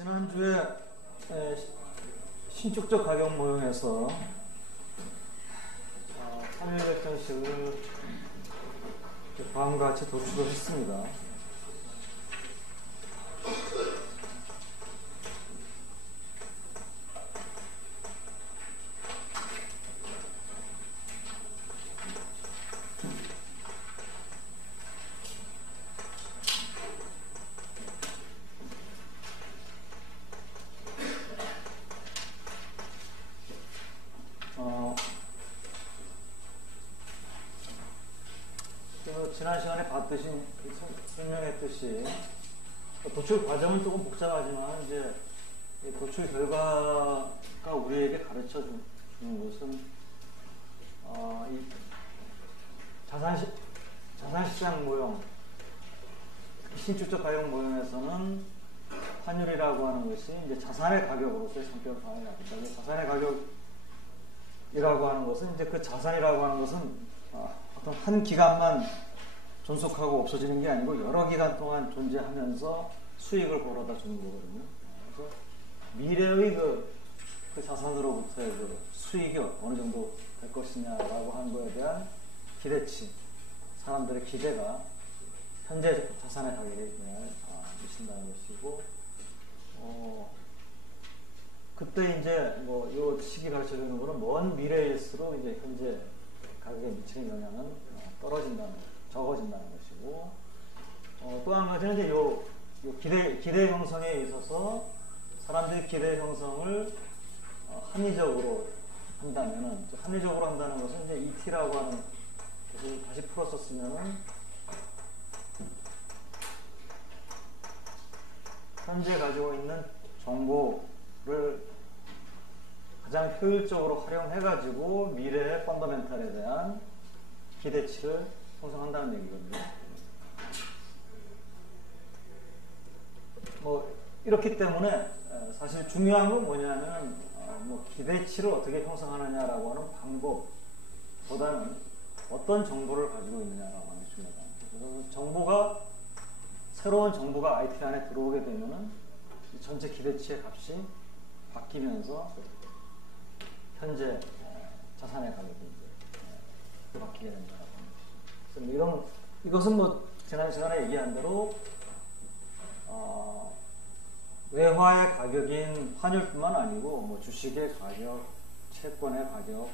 지난주에 신축적 가격 모형에서 환율 결정식을 다음과 같이 도출을 했습니다. 지난 시간에 설명했듯이 도출 과정은 조금 복잡하지만 이제 도출 결과가 우리에게 가르쳐 주는 것은 이 자산시장 모형, 신축적 가격 모형에서는 환율이라고 하는 것이 이제 자산의 가격으로서의 성격을 반영해야 된다. 자산의 가격이라고 하는 것은 이제 그 자산이라고 하는 것은 어떤 한 기간만 존속하고 없어지는 게 아니고 여러 기간 동안 존재하면서 수익을 벌어다 주는 거거든요. 그래서 미래의 그 자산으로부터의 그 수익이 어느 정도 될 것이냐라고 하는 거에 대한 기대치, 사람들의 기대가 현재 자산의 가격에 미친다는 것이고, 그때 이제 요 시기 가르쳐 주는 거는 먼 미래일수록 이제 현재 가격에 미치는 영향은 적어진다는 것이고, 또 한 가지는 이제 요 기대 형성에 있어서 사람들이 기대 형성을 합리적으로 한다면은, 합리적으로 한다는 것은 이제 ET라고 하는 것을 다시 풀었었으면은 현재 가지고 있는 정보를 가장 효율적으로 활용해가지고 미래의 펀더멘탈에 대한 기대치를 형성한다는 얘기거든요. 이렇기 때문에 사실 중요한 건 뭐냐면 기대치를 어떻게 형성하느냐라고 하는 방법보다는 어떤 정보를 가지고 있느냐라고 하는 게 중요하다. 그래서 새로운 정보가 IT 안에 들어오게 되면은 전체 기대치의 값이 바뀌면서 현재 자산의 가격이 바뀌게 된다라고 합니다. 이것은 지난 시간에 얘기한 대로 외화의 가격인 환율뿐만 아니고 주식의 가격, 채권의 가격,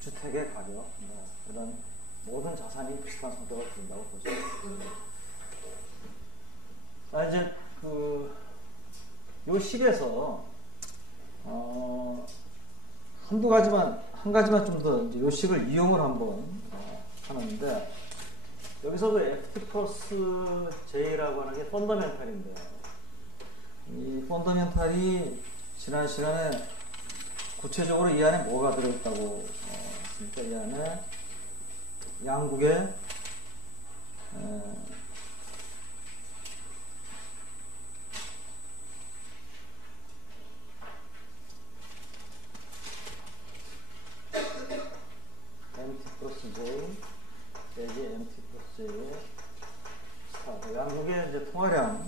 주택의 가격, 이런 모든 자산이 비슷한 성격을 띈다고 보죠. 이제 요 식에서 한 가지만 좀 더 요 식을 이용을 한번 하는데, 여기서도 FT 플러스 J라고 하는 게 펀더멘탈인데요. 이 펀더멘탈이 지난 시간에 구체적으로 이 안에 뭐가 들어있다고 했습니까? 이 안에 양국의 MT 플러스 J 내지 MT 플러스 J의 스타트, 양국의 이제 통화량의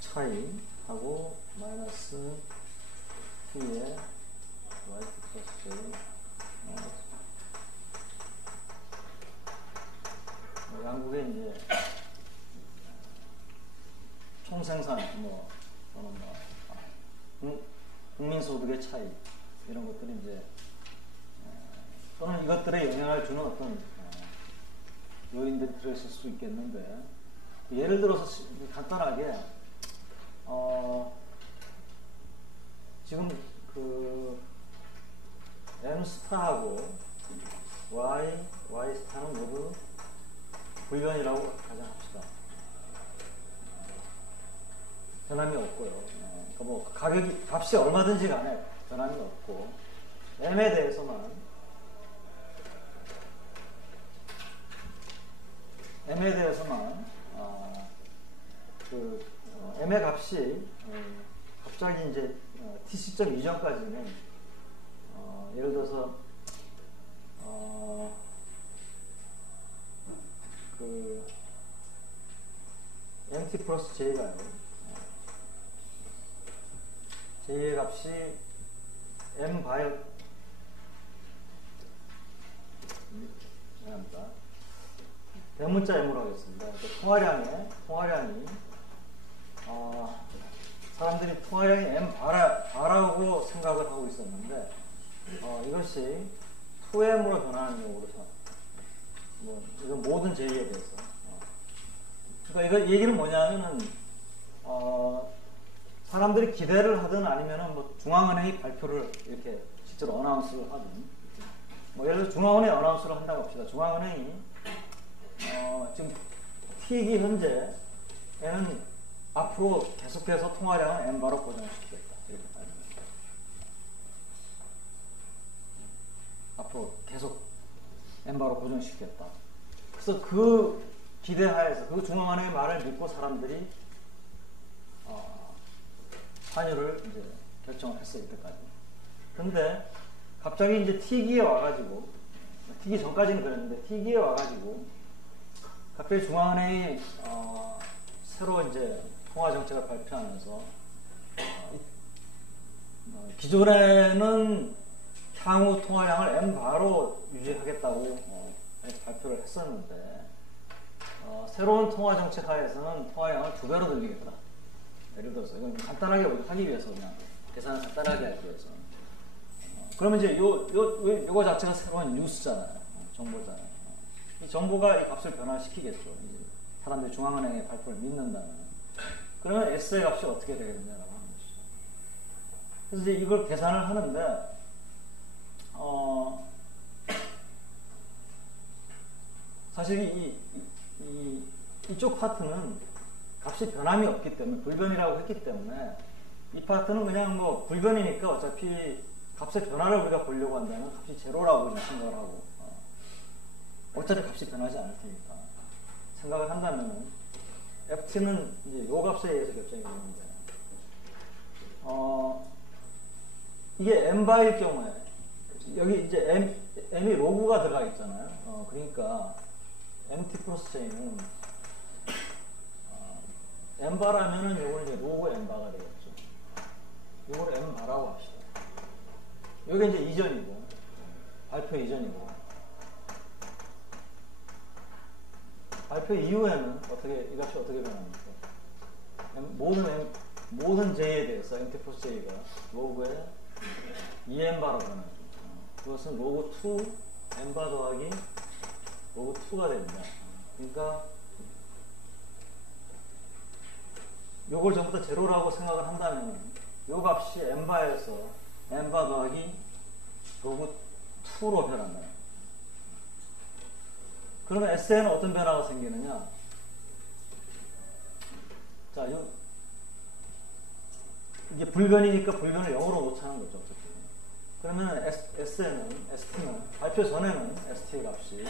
차이하고 마이너스 T의 YT 플러스 J, 양국의 이제 총생산 또는 국민소득의 차이, 이런 것들이 이제 또는 이것들에 영향을 주는 어떤 요인들이 들어있을 수 있겠는데, 예를 들어서 간단하게 지금 M 스타하고 Y 스타는 모두 불변이라고 가정합시다. 변함이 없고요. 그러니까 값이 얼마든지 간에 변함이 없고, M에 대해서만 M의 값이 갑자기 이제 T 시점 이전까지는 예를 들어서 MT 플러스 J가요. J의 값이 M 바이 대문자 M으로 하겠습니다. 통화량이 사람들이 통화량이 M 바라고 생각을 하고 있었는데 이것이 2M으로 변하는 경우로 이건 모든 J에 대해서 그러니까 이거 얘기는 뭐냐면은 사람들이 기대를 하든 아니면은 뭐 중앙은행이 발표를 이렇게 실제로 어나운스를 하든 예를 들어 중앙은행이 어나운스를 한다고 합시다. 중앙은행이 지금 T기 현재에는 앞으로 계속해서 통화량을 M바로 고정시키겠다. 이렇게 말합니다. 앞으로 계속 M바로 고정시키겠다. 그래서 그 기대하에서 그 중앙은행의 말을 믿고 사람들이 환율을 이제 결정을 했어요. 이때까지. 근데 갑자기 이제 T기에 와가지고 T기 전까지는 그랬는데 T기에 와가지고 갑자기 중앙은행이 새로 이제 통화 정책을 발표하면서 기존에는 향후 통화량을 M바로 유지하겠다고 발표를 했었는데 새로운 통화 정책 하에서는 통화량을 2배로 늘리겠다. 예를 들어서 이건 간단하게 하기 위해서 그냥 계산을 간단하게 하기 위해서 그러면 이제 요거 자체가 새로운 뉴스잖아요. 정보잖아요. 이 정보가 이 값을 변화시키겠죠. 사람들이 중앙은행의 발표를 믿는다면. 그러면 S의 값이 어떻게 되겠느냐라고 하는 것이죠. 그래서 이제 이걸 계산을 하는데, 사실 이쪽 파트는 값이 변함이 없기 때문에, 불변이라고 했기 때문에, 이 파트는 그냥 뭐 불변이니까 어차피 값의 변화를 우리가 보려고 한다면 값이 제로라고 생각을 하고, 어차피 값이 변하지 않을 테니까 생각을 한다면 FT는 이제 요 값에 의해서 결정이 되는데 이게 M바일 경우에 여기 이제 M이 로그가 들어가 있잖아요. 그러니까 MT 플러스 J는 M바라면은 요걸 이제 로그 M바가 되겠죠. 요걸 M바라고 합시다. 요게 이제 이전이고 발표 이전이고 발표 이후에는 이 값이 어떻게 변합니까? 모든 J에 대해서 MT 플러스 J가 로그에 2M바로 변하죠. 그것은 로그 2 M바 더하기 로그 2가 됩니다. 그러니까 요걸 전부 다 제로라고 생각을 한다면 요 값이 M바에서 M바 더하기 로그 2로 변한다. 그러면 S에는 어떤 변화가 생기느냐? 자, 이게 불변이니까 불변을 0으로 못 차는 거죠. 어차피. 그러면 ST는, 발표 전에는 ST 값이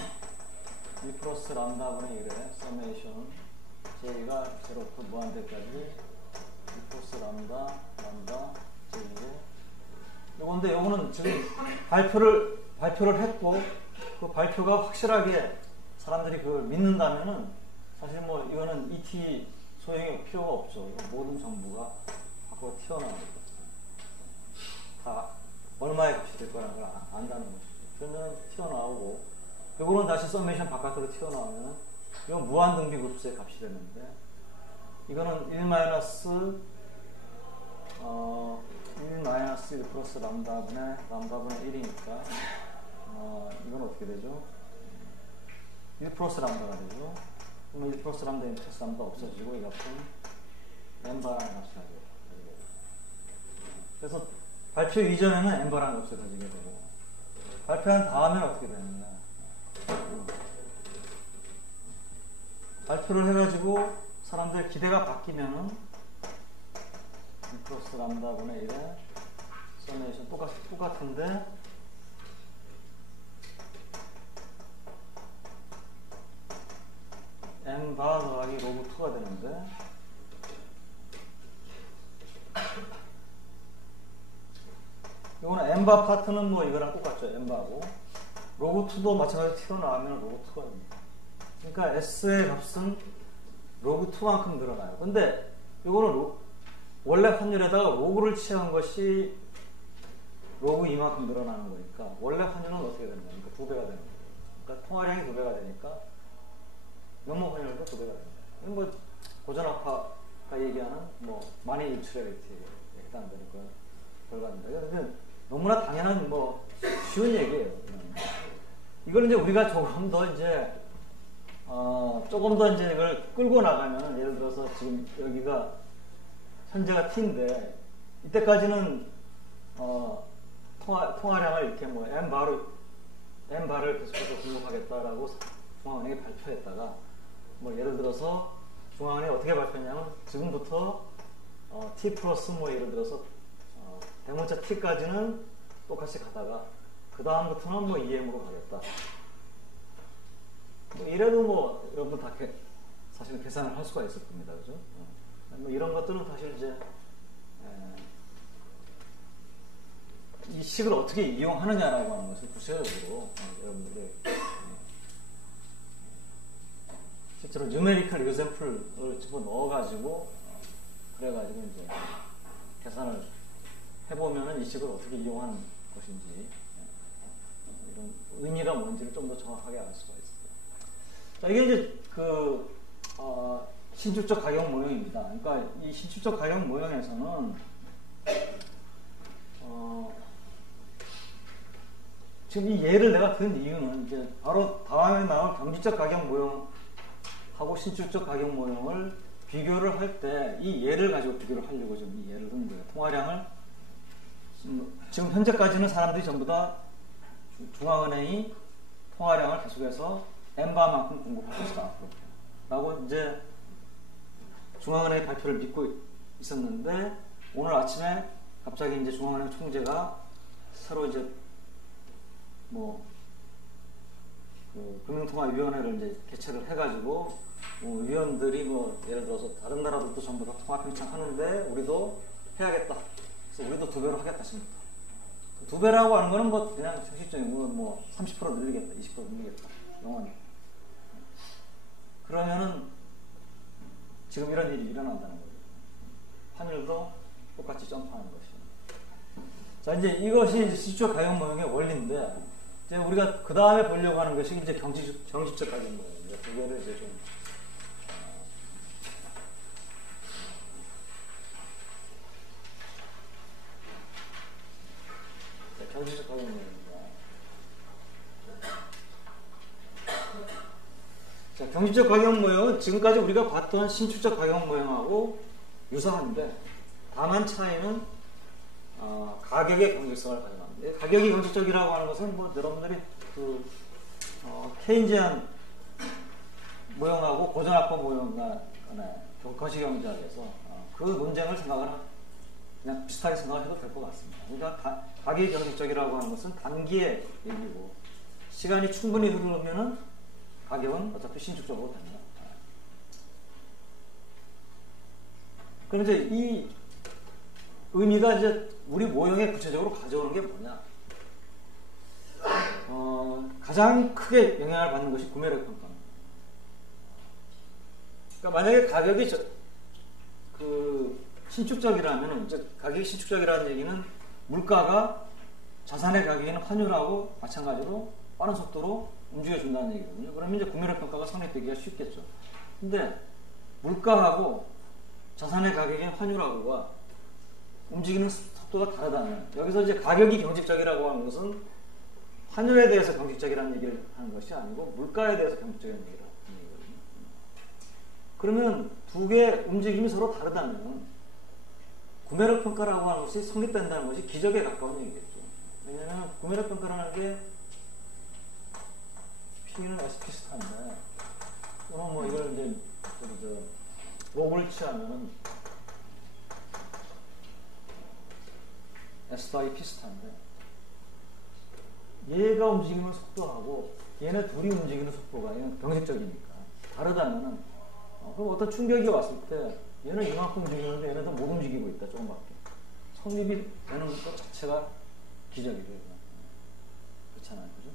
1 플러스 람다분의 1의 서메이션 J가 0부터 무한대까지 1 플러스 람다 J의 요거는 지금 발표를 했고 그 발표가 확실하게 사람들이 그걸 믿는다면은 사실 뭐 이거는 ET 소용이 필요가 없죠. 모든 정보가 밖으로 튀어나옵니다. 다 얼마의 값이 될 거라는 걸 안다는 것이죠. 그러면 튀어나오고 요거는 다시 서메이션 바깥으로 튀어나오면은 이건 무한등비 그룹수의 값이 되는데 이거는 1 플러스 람다분의 1이니까 이건 어떻게 되죠? 1 플러스 람다가 되죠. 그러면 1 플러스 람다, 1 플러스 람다 없어지고 이 값은 M바라는 값이 가지고 그래서 발표 이전에는 M바라는 값을 가지게 되고 발표한 다음에는 어떻게 되느냐. 발표를 해가지고 사람들 기대가 바뀌면은 1 플러스 람다분의 1의 서메이션 똑같은데 M바 더하기 로그 2가 되는데 이거는 M바 파트는 뭐 이거랑 똑같죠. M바고 로그 2도 마찬가지로 튀어나오면 로그 2가 됩니다. 그러니까 S의 값은 로그 2만큼 늘어나요. 근데 이거는 원래 환율에다가 로그를 취한 것이 로그 2만큼 늘어나는 거니까 원래 환율은 어떻게 되는 거니까 2배가 되는 거예요. 그러니까 통화량이 2배가 되니까 명목 환율도 2배가 됩니다. 이건 뭐 고전학파가 얘기하는 뭐 마니 뉴트럴리티에 해당되는 그런 결과입니다. 그래서 너무나 당연한 뭐 쉬운 얘기예요. 이걸 이제 우리가 조금 더 이제 조금 더 이제 이걸 끌고 나가면 예를 들어서 지금 여기가 현재가 T인데 이때까지는 통화량을 이렇게 뭐 N바를 계속해서 공급하겠다라고 중앙은행이 발표했다가 뭐 예를 들어서 중앙은행이 어떻게 발표했냐면 지금부터 T 플러스 뭐 예를 들어서 대문자 T까지는 똑같이 가다가 그 다음부터는 뭐 EM으로 가겠다. 뭐 이래도 뭐 여러분 다 사실 계산을 할 수가 있을 겁니다. 그죠? 뭐 이런 것들은 사실 이제 이 식을 어떻게 이용하느냐라고 하는 것을 구체적으로 여러분들이 실제로 뉴메리컬 example을 집어넣어가지고 그래가지고 이제 계산을 해보면은 이 식을 어떻게 이용하는 것인지 이런 의미가 뭔지를 좀 더 정확하게 알 수가 있어요. 자, 이게 이제 신축적 가격 모형입니다. 그러니까 이 신축적 가격 모형에서는 지금 이 예를 내가 든 이유는 이제 바로 다음에 나올 경직적 가격 모형하고 신축적 가격 모형을 비교를 할 때 이 예를 가지고 비교를 하려고 지금 이 예를 든 거예요. 통화량을 지금 현재까지는 사람들이 전부 다 중앙은행이 통화량을 계속해서 N바만큼 공급할 것이다. 라고 이제 중앙은행의 발표를 믿고 있었는데 오늘 아침에 갑자기 이제 중앙은행 총재가 새로 이제 그 금융통화위원회를 이제 개최를 해가지고 위원들이 예를 들어서 다른 나라들도 전부 다 통화 평창하는데 우리도 해야겠다. 그래서 우리도 2배로 하겠다 지금부터. 2배라고 하는 거는 뭐 그냥 형식적인 뭐 30% 늘리겠다, 20% 늘리겠다. 영원히. 그러면은 지금 이런 일이 일어난다는 거예요. 환율도 똑같이 점프하는 것이요. 자, 이제 이것이 이제 시초 가격 모형의 원리인데, 이제 우리가 그 다음에 보려고 하는 것이 이제 경직적 가격 모형입니다. 두 개를 이제 좀 경직적 가격 모형입니다. 자, 경직적 가격 모형은 지금까지 우리가 봤던 신축적 가격 모형하고 유사한데, 다만 차이는 가격의 경직성을 가져갑니다. 가격이 경직적이라고 하는 것은 뭐 여러분들이 케인지안 모형하고 고전학파 모형과 거시경제학에서 그 논쟁을 그냥 비슷하게 생각해도 될 것 같습니다. 그러니까 가격이 경직적이라고 하는 것은 단기의 얘기고, 시간이 충분히 흐르면은 가격은 어차피 신축적으로 됩니다. 그럼 이제 이 의미가 이제 우리 모형에 구체적으로 가져오는 게 뭐냐? 가장 크게 영향을 받는 것이 구매력 평가입니다. 그러니까 만약에 가격이 신축적이라면, 이제 가격이 신축적이라는 얘기는 물가가 자산의 가격에는 환율하고 마찬가지로 빠른 속도로 움직여준다는 얘기거든요. 그러면 이제 구매력 평가가 성립되기가 쉽겠죠. 근데 물가하고 자산의 가격인 환율하고가 움직이는 속도가 다르다면, 여기서 이제 가격이 경직적이라고 하는 것은 환율에 대해서 경직적이라는 얘기를 하는 것이 아니고 물가에 대해서 경직적이라는 얘기를 하는 얘기거든요. 그러면 두 개의 움직임이 서로 다르다면 구매력 평가라고 하는 것이 성립된다는 것이 기적에 가까운 얘기겠죠. 왜냐하면 구매력 평가라는 게 P는 SP 스타인데, 뭐 이걸 이제 로그를 취하면은 S/P 스타인데, 얘가 움직이는 속도하고 얘네 둘이 움직이는 속도가 경직적이니까 다르다면은 그럼 어떤 충격이 왔을 때 얘는 이만큼 움직이는데 얘네도 못 움직이고 있다, 조금밖에. 성립이 되는 것 자체가 기적이래요. 그렇잖아요, 그죠?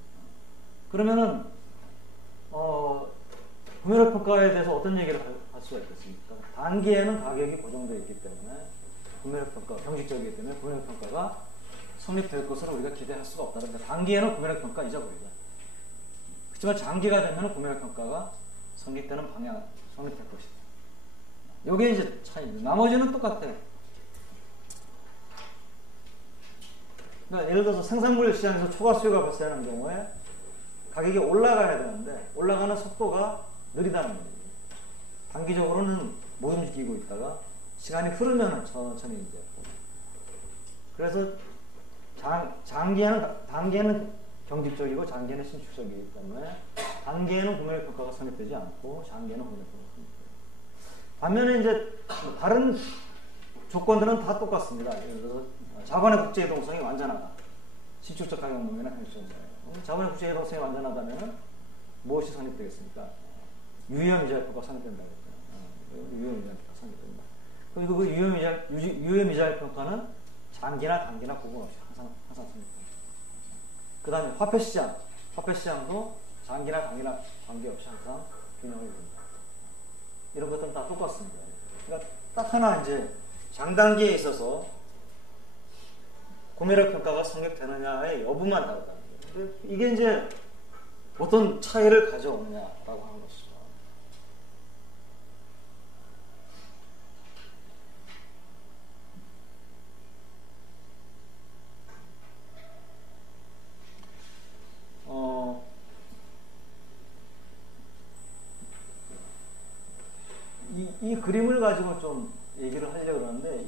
그러면은 구매력 평가에 대해서 어떤 얘기를 할 수가 있겠습니까? 단기에는 가격이 고정되어 있기 때문에 구매력평가, 경직적이기 때문에 구매력평가가 성립될 것으로 우리가 기대할 수가 없다는 데 단기에는 구매력평가 잊어버리자. 그렇지만 장기가 되면 구매력평가가 성립되는 방향, 성립될 것이다. 이게 이제 차이입니다. 나머지는 똑같아요. 그러니까 예를 들어서 생산물 시장에서 초과 수요가 발생하는 경우에 가격이 올라가야 되는데 올라가는 속도가 느리다는 거예요. 단기적으로는 못 움직이고 있다가 시간이 흐르면 천천히 이제. 그래서 단기에는 경직적이고 장기에는 신축적이기 때문에 단기에는 구매력 평가가 성립되지 않고 장기에는 구매력 평가가 성립돼요. 반면에 이제 다른 조건들은 다 똑같습니다. 예를 들어서 자본의 국제 이동성이 완전하다. 신축적 가격 목표나 경직적이에요. 자본의 국제 이동성이 완전하다면 무엇이 성립되겠습니까? 유효미자율표가 성립된다고 했죠. 유효미자율표가 성립된다. 그리고 그 유효미자율 평가는 장기나 단기나 구분 없이 항상 성립됩니다. 그 다음에 화폐시장도 장기나 단기나 관계없이 항상 균형을 이룹니다. 이런 것들은 다 똑같습니다. 그러니까 딱 하나 이제 장단기에 있어서 구매력 평가가 성립되느냐의 여부만 다르다. 이게 이제 어떤 차이를 가져오느냐라고 하는 것이죠. 이 그림을 가지고 좀 얘기를 하려고 그러는데, 이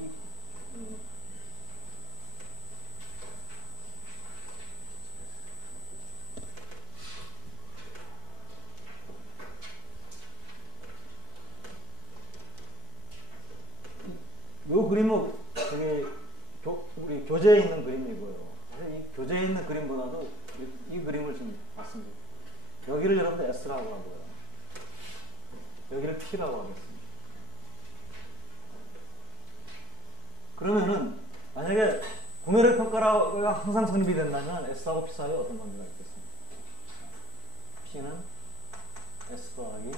그림은 되게 우리 교재에 있는 그림이고요. 이 교재에 있는 그림보다도 이 그림을 좀 봤습니다. 여기를 여러분들 S라고 하고요. 여기를 P라고 하겠습니다. 그러면은 만약에 구매력 평가가 항상 성립이 된다면 S하고 P 사이에 어떤 관계가 있겠습니까? P는 S 더하기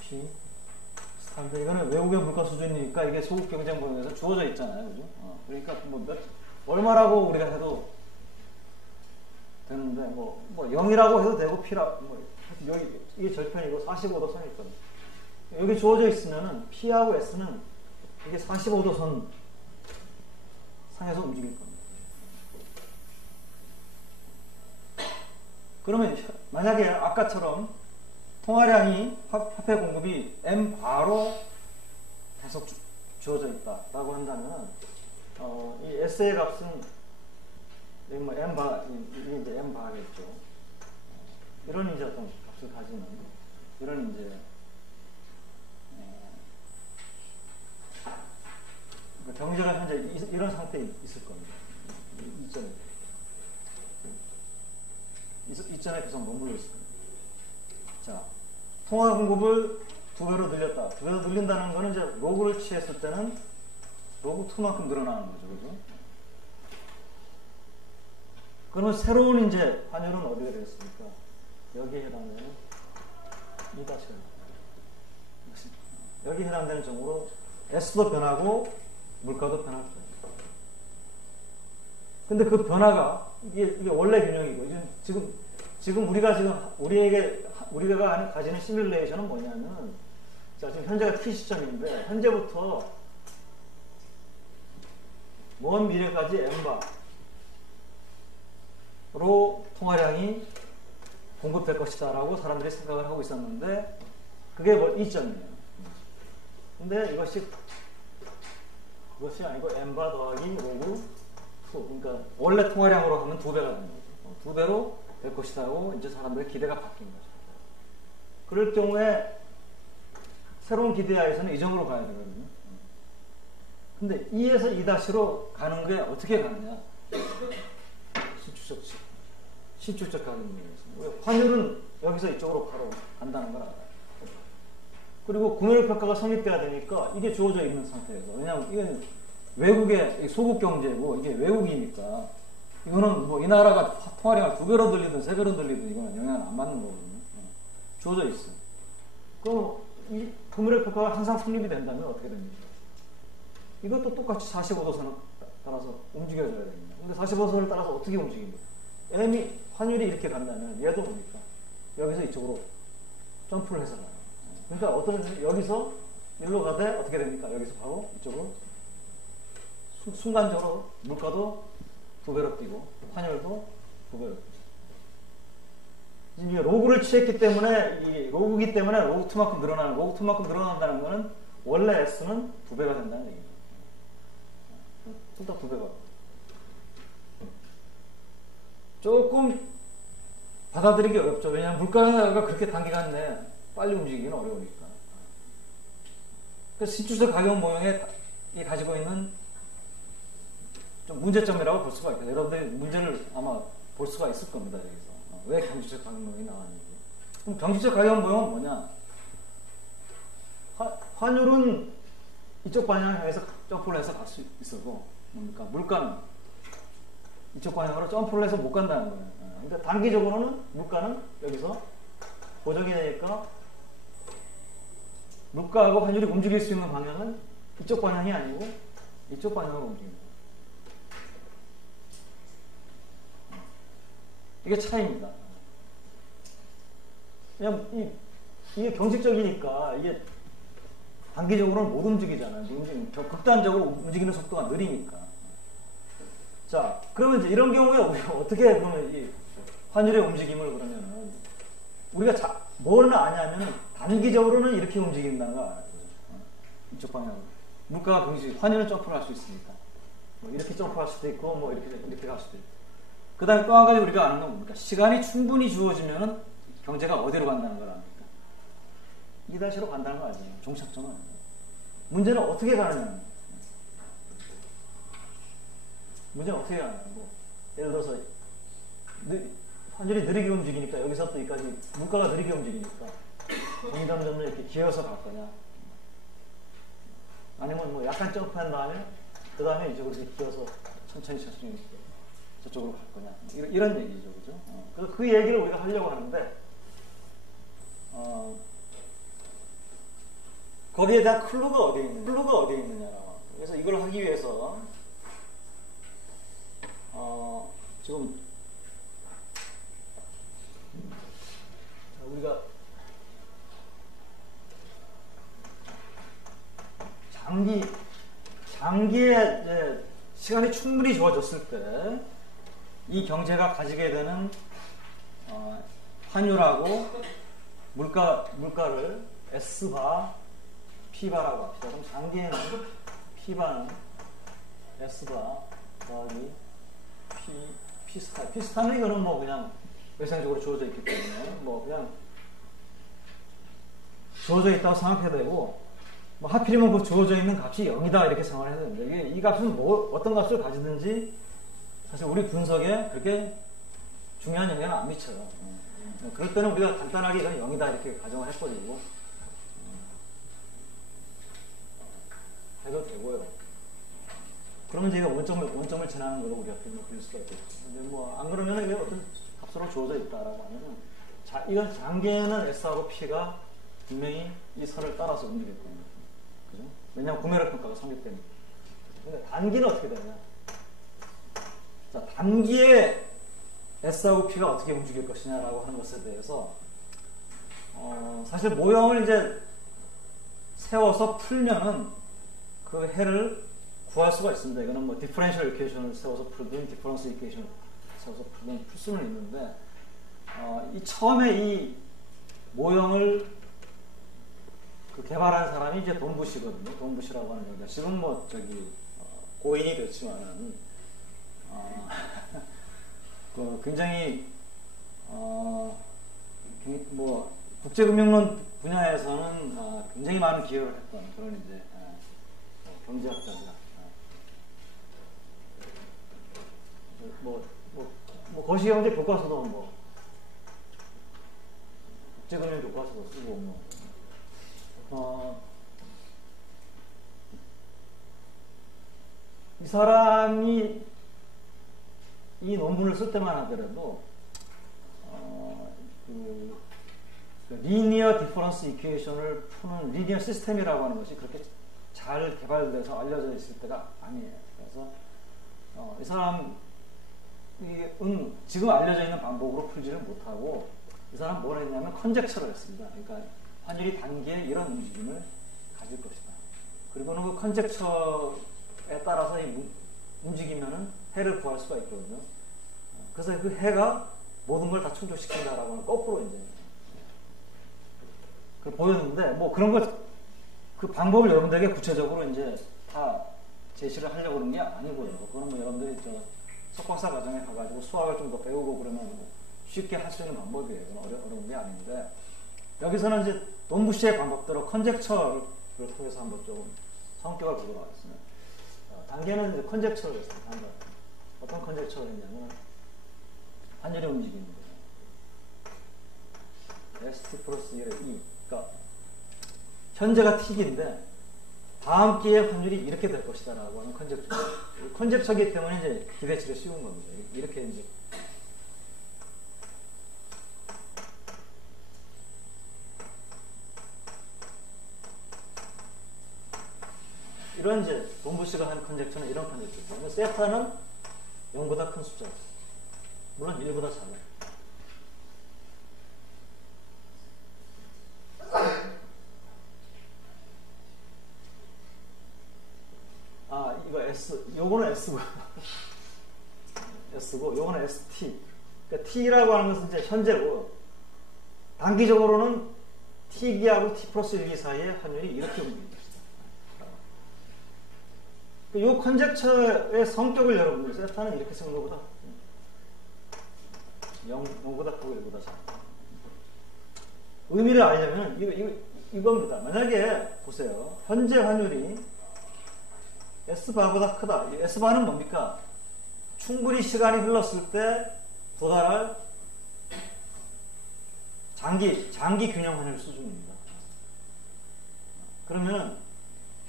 P 스타일드. 이거는 외국의 물가 수준이니까 이게 소국 경쟁 보험에서 주어져 있잖아요. 그죠? 그러니까 뭐 얼마라고 우리가 해도 되는데 뭐 0이라고 해도 되고 P라고 여기 이게 절편이고 45도 선이 있거든요. 여기 주어져 있으면은 P하고 S는 이게 45도 선 상에서 움직일 겁니다. 그러면 만약에 아까처럼 통화량이 화폐 공급이 M 바로 계속 주어져 있다라고 한다면 이 S의 값은 뭐 M 바 이게 이제 M 바겠죠. 이런 이제 어떤 값을 가지는 이런 이제 경제가 현재 이런 상태에 있을 겁니다. 이전에 계속 머물러 있을 겁니다. 자, 통화 공급을 2배로 늘렸다. 2배로 늘린다는 거는 이제 로그를 취했을 때는 로그 2만큼 늘어나는 거죠. 그죠? 그러면 새로운 이제 환율은 어디가 되겠습니까? 여기에 해당되는 이 다시가 여기에 해당되는 점으로 S도 변하고 물가도 변할 거예요. 근데 그 변화가 이게 원래 균형이고 지금 우리가 가지는 시뮬레이션은 뭐냐면 자 지금 현재가 T 시점인데 현재부터 먼 미래까지 M바로 통화량이 공급될 것이다라고 사람들이 생각을 하고 있었는데 그게 이점이에요. 근데 그것이 아니고 M바 더하기 로그 2. 그러니까 원래 통화량으로 하면 2배가 되는 거죠. 2배로 될 것이다고 이제 사람들의 기대가 바뀐 거죠. 그럴 경우에 새로운 기대하에서는 이 점으로 가야 되거든요. 근데 2에서 2-로 가는 게 어떻게 가느냐? 신축적 가격 문제에서. 환율은 여기서 이쪽으로 바로 간다는 걸 알아요. 그리고 구매력 평가가 성립돼야 되니까 이게 주어져 있는 상태에서. 왜냐하면 이건 외국의 소국 경제고 이게 외국이니까 이거는 뭐 이 나라가 통화량을 2배로 늘리든 3배로 늘리든 이거는 영향을 안 받는 거거든요. 주어져 있어요. 그럼 이 구매력 평가가 항상 성립이 된다면 어떻게 됩니까? 이것도 똑같이 45도선을 따라서 움직여줘야 됩니다. 근데 45도선을 따라서 어떻게 움직입니까? M이 환율이 이렇게 간다면 얘도 뭡니까? 여기서 이쪽으로 점프를 해서 가요. 그러니까 어떤 여기서 일로 가되 어떻게 됩니까? 여기서 바로 이쪽으로 순간적으로 물가도 2배로 뛰고 환율도 2배로 뛰죠. 이제 로그를 취했기 때문에 이 로그기 때문에 로그2만큼 늘어나는 로그2만큼 늘어난다는 것은 원래 S는 2배가 된다는 얘기입니다. 둘 다 2배가. 조금 받아들이기 어렵죠. 왜냐하면 물가가 그렇게 단기간 내에 빨리 움직이기는 어려우니까. 그래서 신주적 가격 모형에 가지고 있는 좀 문제점이라고 볼 수가 있겠어요. 여러분들이 문제를 아마 볼 수가 있을 겁니다. 여기서. 왜 경직적 가격 모형이 나왔는지. 그럼 경직적 가격 모형은 뭐냐? 환율은 이쪽 방향을 향해서 점프를 해서 갈 수 있어도 뭡니까? 물가는 이쪽 방향으로 점프를 해서 못 간다는 거예요. 근데 단기적으로는 물가는 여기서 고정이 되니까 물가하고 환율이 움직일 수 있는 방향은 이쪽 방향이 아니고 이쪽 방향으로 움직입니다. 이게 차이입니다. 그냥 이게 경직적이니까 이게 단기적으로는 못 움직이잖아요. 극단적으로 움직이는 속도가 느리니까. 자, 그러면 이제 이런 경우에 우리가 어떻게 그러면 이 환율의 움직임을 그러면은 우리가 뭘 아냐면은 단기적으로는 이렇게 움직인다가 이쪽 방향으로 물가가 경직, 환율은 점프를 할 수 있으니까 뭐 이렇게 점프할 수도 있고 뭐 이렇게 갈 수도 있고. 그 다음에 또 한 가지 우리가 아는 건 뭡니까? 시간이 충분히 주어지면은 경제가 어디로 간다는 걸 압니까? 2-로 간다는 거 알죠? 종착점은. 문제는 어떻게 가느냐. 문제는 어떻게 가느냐고. 예를 들어서 환율이 느리게 움직이니까 여기서부터 여기까지 물가가 느리게 움직이니까 점점 이렇게 기어서 갈 거냐. 아니면 뭐 약간 점프한 다음에 그 다음에 이쪽으로 기어서 천천히 저쪽으로 갈 거냐. 이런 얘기죠. 그죠? 그래서 그 얘기를 우리가 하려고 하는데 거기에 대한 클루가 어디에 있느냐라고. 그래서 이걸 하기 위해서 지금 우리가 장기에 이제 시간이 충분히 주어졌을 때 이 경제가 가지게 되는 환율하고 물가를 S바, P바라고 합시다. 그럼 장기에는 P바는 S바 더하기 P스타. P스타는 이거는 뭐 그냥 외상적으로 주어져 있기 때문에 뭐 그냥 주어져 있다고 생각해야 되고 뭐 하필이면 그 주어져 있는 값이 0이다 이렇게 생각을 해야 됩니다. 이게 이 값은 어떤 값을 가지든지 사실 우리 분석에 그렇게 중요한 영향을 안 미쳐요. 그럴 때는 우리가 간단하게 이건 0이다 이렇게 가정을 해버리고 해도 되고요. 그러면 저희가 원점을 지나는 걸로 우리가 빌릴 수가 있겠죠. 근데 뭐 안 그러면 이게 어떤 값으로 주어져 있다라고 하면은 이건 장기에는 S하고 P가 분명히 이 선을 따라서 움직일 겁니다. 그죠? 왜냐하면 구매력 평가가 성립되니까. 근데 단기는 어떻게 되냐? 자, 단기에 S하고 P가 어떻게 움직일 것이냐라고 하는 것에 대해서 사실 모형을 이제 세워서 풀면은 그 해를 구할 수가 있습니다. 이거는 뭐 디퍼런셜 이퀘이션을 세워서 풀든 디퍼런스 이퀘이션을 세워서 풀든 풀 수는 있는데 처음에 이 모형을 개발한 사람이 이제 돈부시거든요. 돈부시라고 하는 얘기가 지금 뭐 고인이 됐지만은 굉장히 뭐 국제금융론 분야에서는 굉장히 많은 기여를 했던 그런 이제 경제학자입니다. 거시경제 교과서도 뭐 국제금융 교과서도 쓰고 이 사람이 이 논문을 쓸 때만 하더라도 리니어 디퍼런스 이퀘이션을 푸는 리니어 시스템이라고 하는 것이 그렇게 잘 개발돼서 알려져 있을 때가 아니에요. 그래서 이 사람 지금 알려져 있는 방법으로 풀지를 못하고 이 사람 뭘 했냐면 컨젝처를 했습니다. 그러니까 환율이 단기에 이런 움직임을 가질 것이다. 그리고는 그 컨젝처에 따라서 움직이면은 해를 구할 수가 있거든요. 그래서 그 해가 모든 걸 다 충족시킨다라고 하는 거꾸로 이제 그 보였는데 뭐 그런 그 방법을 여러분들에게 구체적으로 이제 다 제시를 하려고 그런 게 아니고요. 그거는 뭐 여러분들이 석박사 과정에 가가지고 수학을 좀 더 배우고 그러면 쉽게 할 수 있는 방법이에요. 어려운 게 아닌데 여기서는 이제 돈부시의 방법대로 컨젝처를 통해서 한번 조금 성격을 보도록 하겠습니다. 단계는 이제 컨젝처를 했어요. 어떤 컨젝처를 했냐면 환율의 움직임입니다. ST 플러스 1의 E. 그러니까 현재가 T인데 다음 기회에 환율이 이렇게 될 것이다 라고 하는 컨젝처. 컨젝처이기 때문에 이제 기대치를 씌운 겁니다. 이렇게 이제 이런 이제 돈부시가 한 컨젝처는 이런 컨젝처죠. 세타는 0보다 큰 숫자죠. 물론 1보다 작아요. 이거 S, 요거는 S고, S고, 요거는 ST. 그러니까 T라고 하는 것은 이제 현재고, 단기적으로는 T기하고 T 플러스 1기 사이에 환율이 이렇게 움직입니다. 이 컨젝처의 성격을 여러분들, 세타는 이렇게 쓰는 것보다 0보다 크고 1보다 작다. 의미를 알려면 이겁니다. 만약에 보세요. 현재 환율이 S바보다 크다. S바는 뭡니까? 충분히 시간이 흘렀을 때 도달할 장기 균형 환율 수준입니다. 그러면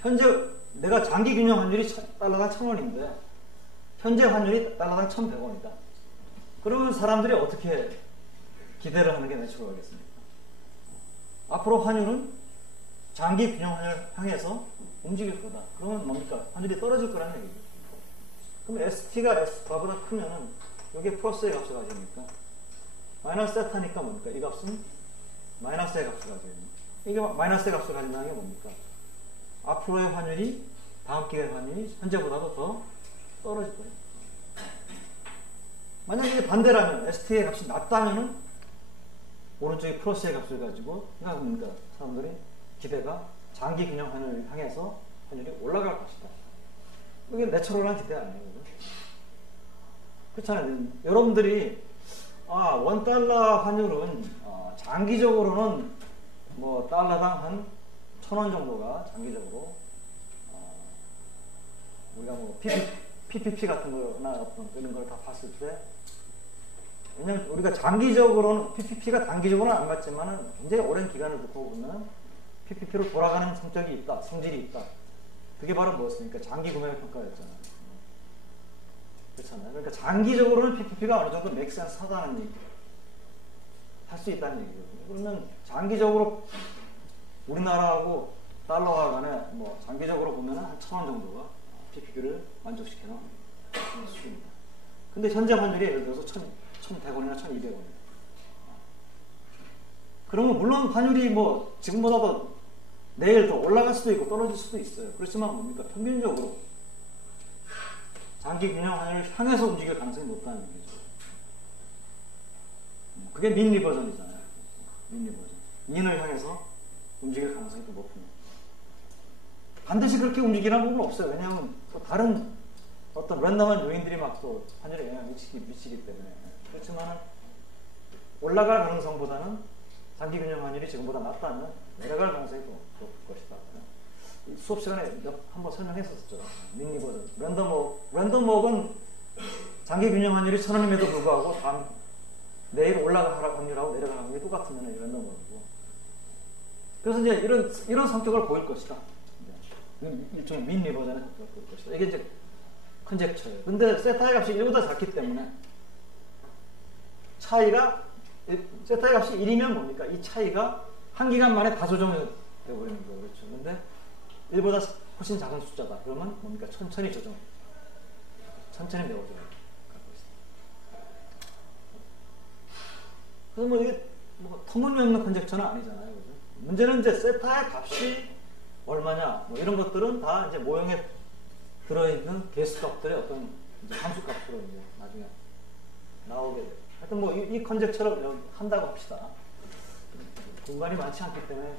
현재 내가 장기 균형 환율이 달러당 1,000원인데 현재 환율이 달러당 1,100원이다. 그러면 사람들이 어떻게 기대를 하는 게 내추럴하겠습니까? 앞으로 환율은 장기 균형 환율을 향해서 움직일 거다. 그러면 뭡니까? 환율이 떨어질 거라는 얘기죠. 그럼 ST가 S바보다 크면은 여기에 플러스의 값을 가지니까 마이너스 세타니까 뭡니까? 이 값은 마이너스의 값을 가져야 됩니다. 이게 마이너스의 값을 가진다는 게 뭡니까? 앞으로의 환율이 다음 기회 환율이 현재보다도 더 떨어질 거예요. 만약에 반대라면 ST의 값이 낮다면은 오른쪽에 플러스의 값을 가지고 그러니까 뭡니까? 사람들이 기대가 장기 균형 환율을 향해서 환율이 올라갈 것이다. 이게 내추럴한 기대 아니에요. 그렇잖아요. 여러분들이 $1 환율은 장기적으로는 뭐 달러당 한 1,000원 정도가 장기적으로 우리가 뭐 PPP 같은 거나 어떤 이런 걸 다 봤을 때 왜냐면 우리가 장기적으로는 PPP가 단기적으로는 안 맞지만은 굉장히 오랜 기간을 두고 보면 PPP로 돌아가는 성격이 있다, 성질이 있다. 그게 바로 뭐였습니까? 장기 구매 평가였잖아요. 그렇잖아요. 그러니까 장기적으로는 PPP가 어느 정도 make sense 하다는 얘기, 할 수 있다는 얘기거든요. 그러면 장기적으로 우리나라하고 달러와 간에 뭐 장기적으로 보면 한 1,000원 정도가 PPP를 만족시키는 수입니다. 근데 현재 환율이 예를 들어서 1,100원이나 1,200원입니다. 그러면 물론 환율이 뭐 지금보다도 내일 더 올라갈 수도 있고 떨어질 수도 있어요. 그렇지만 뭡니까? 평균적으로 장기 균형 환율을 향해서 움직일 가능성이 높다는 얘기죠. 그게 민리 버전이잖아요. 민리 버전. 민을 향해서 움직일 가능성이 더 높습니다. 반드시 그렇게 움직이라는 부분은 없어요. 왜냐하면 또 다른 어떤 랜덤한 요인들이 막 또 환율에 영향을 미치기 때문에. 그렇지만 올라갈 가능성보다는 장기 균형 환율이 지금보다 낮다면 내려갈 가능성이 더 높을 것이다. 수업 시간에 한번 설명했었죠. 민리 버전. 랜덤워크는 장기 균형 환율이 1,000원임에도 불구하고 내일 올라갈 확률하고 내려갈 확률이 똑같으면 랜덤워크고. 그래서 이제 이런 성격을 보일 것이다. 일종의 민리 버전의 성격을 보일 것이다. 이게 이제 컨젝처예요. 근데 세타의 값이 1보다 작기 때문에 차이가 세타의 값이 1이면 뭡니까? 이 차이가 한 기간 만에 다 조정이 되어버리는 거예요. 그렇죠. 근데 1보다 훨씬 작은 숫자다. 그러면 뭡니까? 천천히 조정. 천천히 메워줘요. 그래서 뭐 이게 뭐 터무니없는 컨젝처는 아니잖아요. 그죠? 문제는 이제 세타의 값이 얼마냐, 뭐 이런 것들은 다 이제 모형에 들어있는 개수값들의 어떤 이제 함수값으로 이제 나중에 나오게 돼요. 하여튼 뭐 이 컨젝처를 한다고 합시다. 공간이 많지 않기 때문에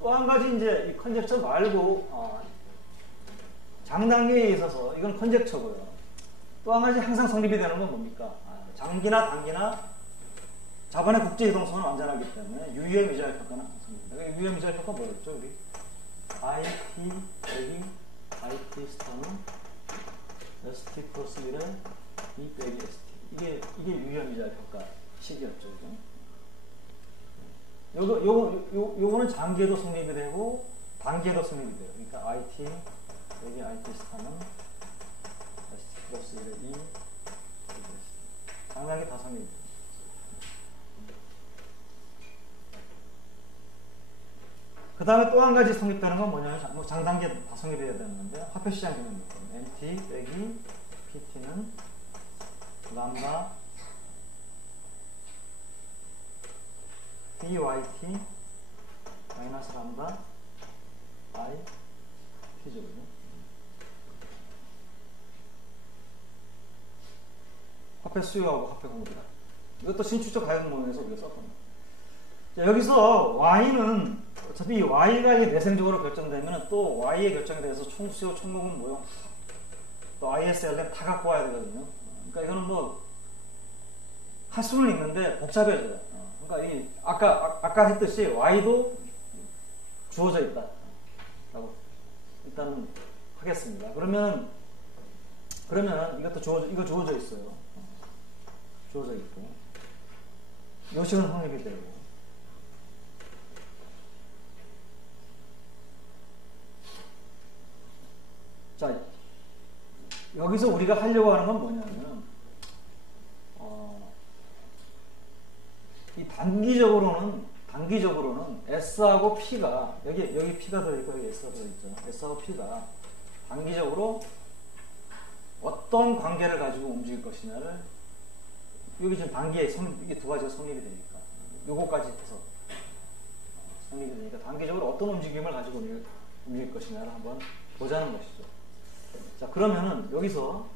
또 한 가지 이제 이 컨젝처 말고 장단계에 있어서 이건 컨젝처고요. 또 한 가지 항상 성립이 되는 건 뭡니까? 장기나 단기나 자반의 국제 이동성은 완전하기 때문에 유의의 미자율 효과는 항상 성립됩니다. 유의의 미자율 효과 뭐였죠? 우리 IT 빼기 IT 스타는 ST 플러스 1의 E 빼기 ST. 이게 유의의 미자율 효과 식이었죠. 요거는 장기에도 성립이 되고 단기에도 성립이 돼요. 그러니까 IT 빼기 IT 스타는 ST 플러스 1의 E 장단계 다 성립이 돼요. 그 다음에 또 한 가지 성립되는 건 뭐냐면, 뭐 장단계 다 성립해야 되는 건데, 화폐시장 개념 요건. MT 빼기 PT는 람다 BYT 마이너스 람다 I T죠. 화폐 수요하고 화폐 공급이다. 이것도 신축적 가격론에서 우리가 썼던 거예요. 자, 여기서 Y는 어차피 이 Y가 내생적으로 결정되면 또 Y의 결정에 대해서 총수요, 총공급 모형, 또 ISLM 다 갖고 와야 되거든요. 그러니까 이거는 뭐 할 수는 있는데 복잡해져요. 그러니까 이 아까 했듯이 Y도 주어져 있다. 라고 일단 하겠습니다. 그러면 이것도 이거 주어져 있어요. 주어져 있고 요식은 확립이 되고. 자, 여기서 우리가 하려고 하는 건 뭐냐면, 이 단기적으로는 S하고 P가, 여기 P가 들어있고, 여기 S가 들어있죠. S하고 P가 단기적으로 어떤 관계를 가지고 움직일 것이냐를, 여기 지금 단기에 이게 두 가지가 성립이 되니까, 요거까지 해서 성립이 되니까, 단기적으로 어떤 움직임을 가지고 움직일 것이냐를 한번 보자는 것이죠. 자, 그러면은 여기서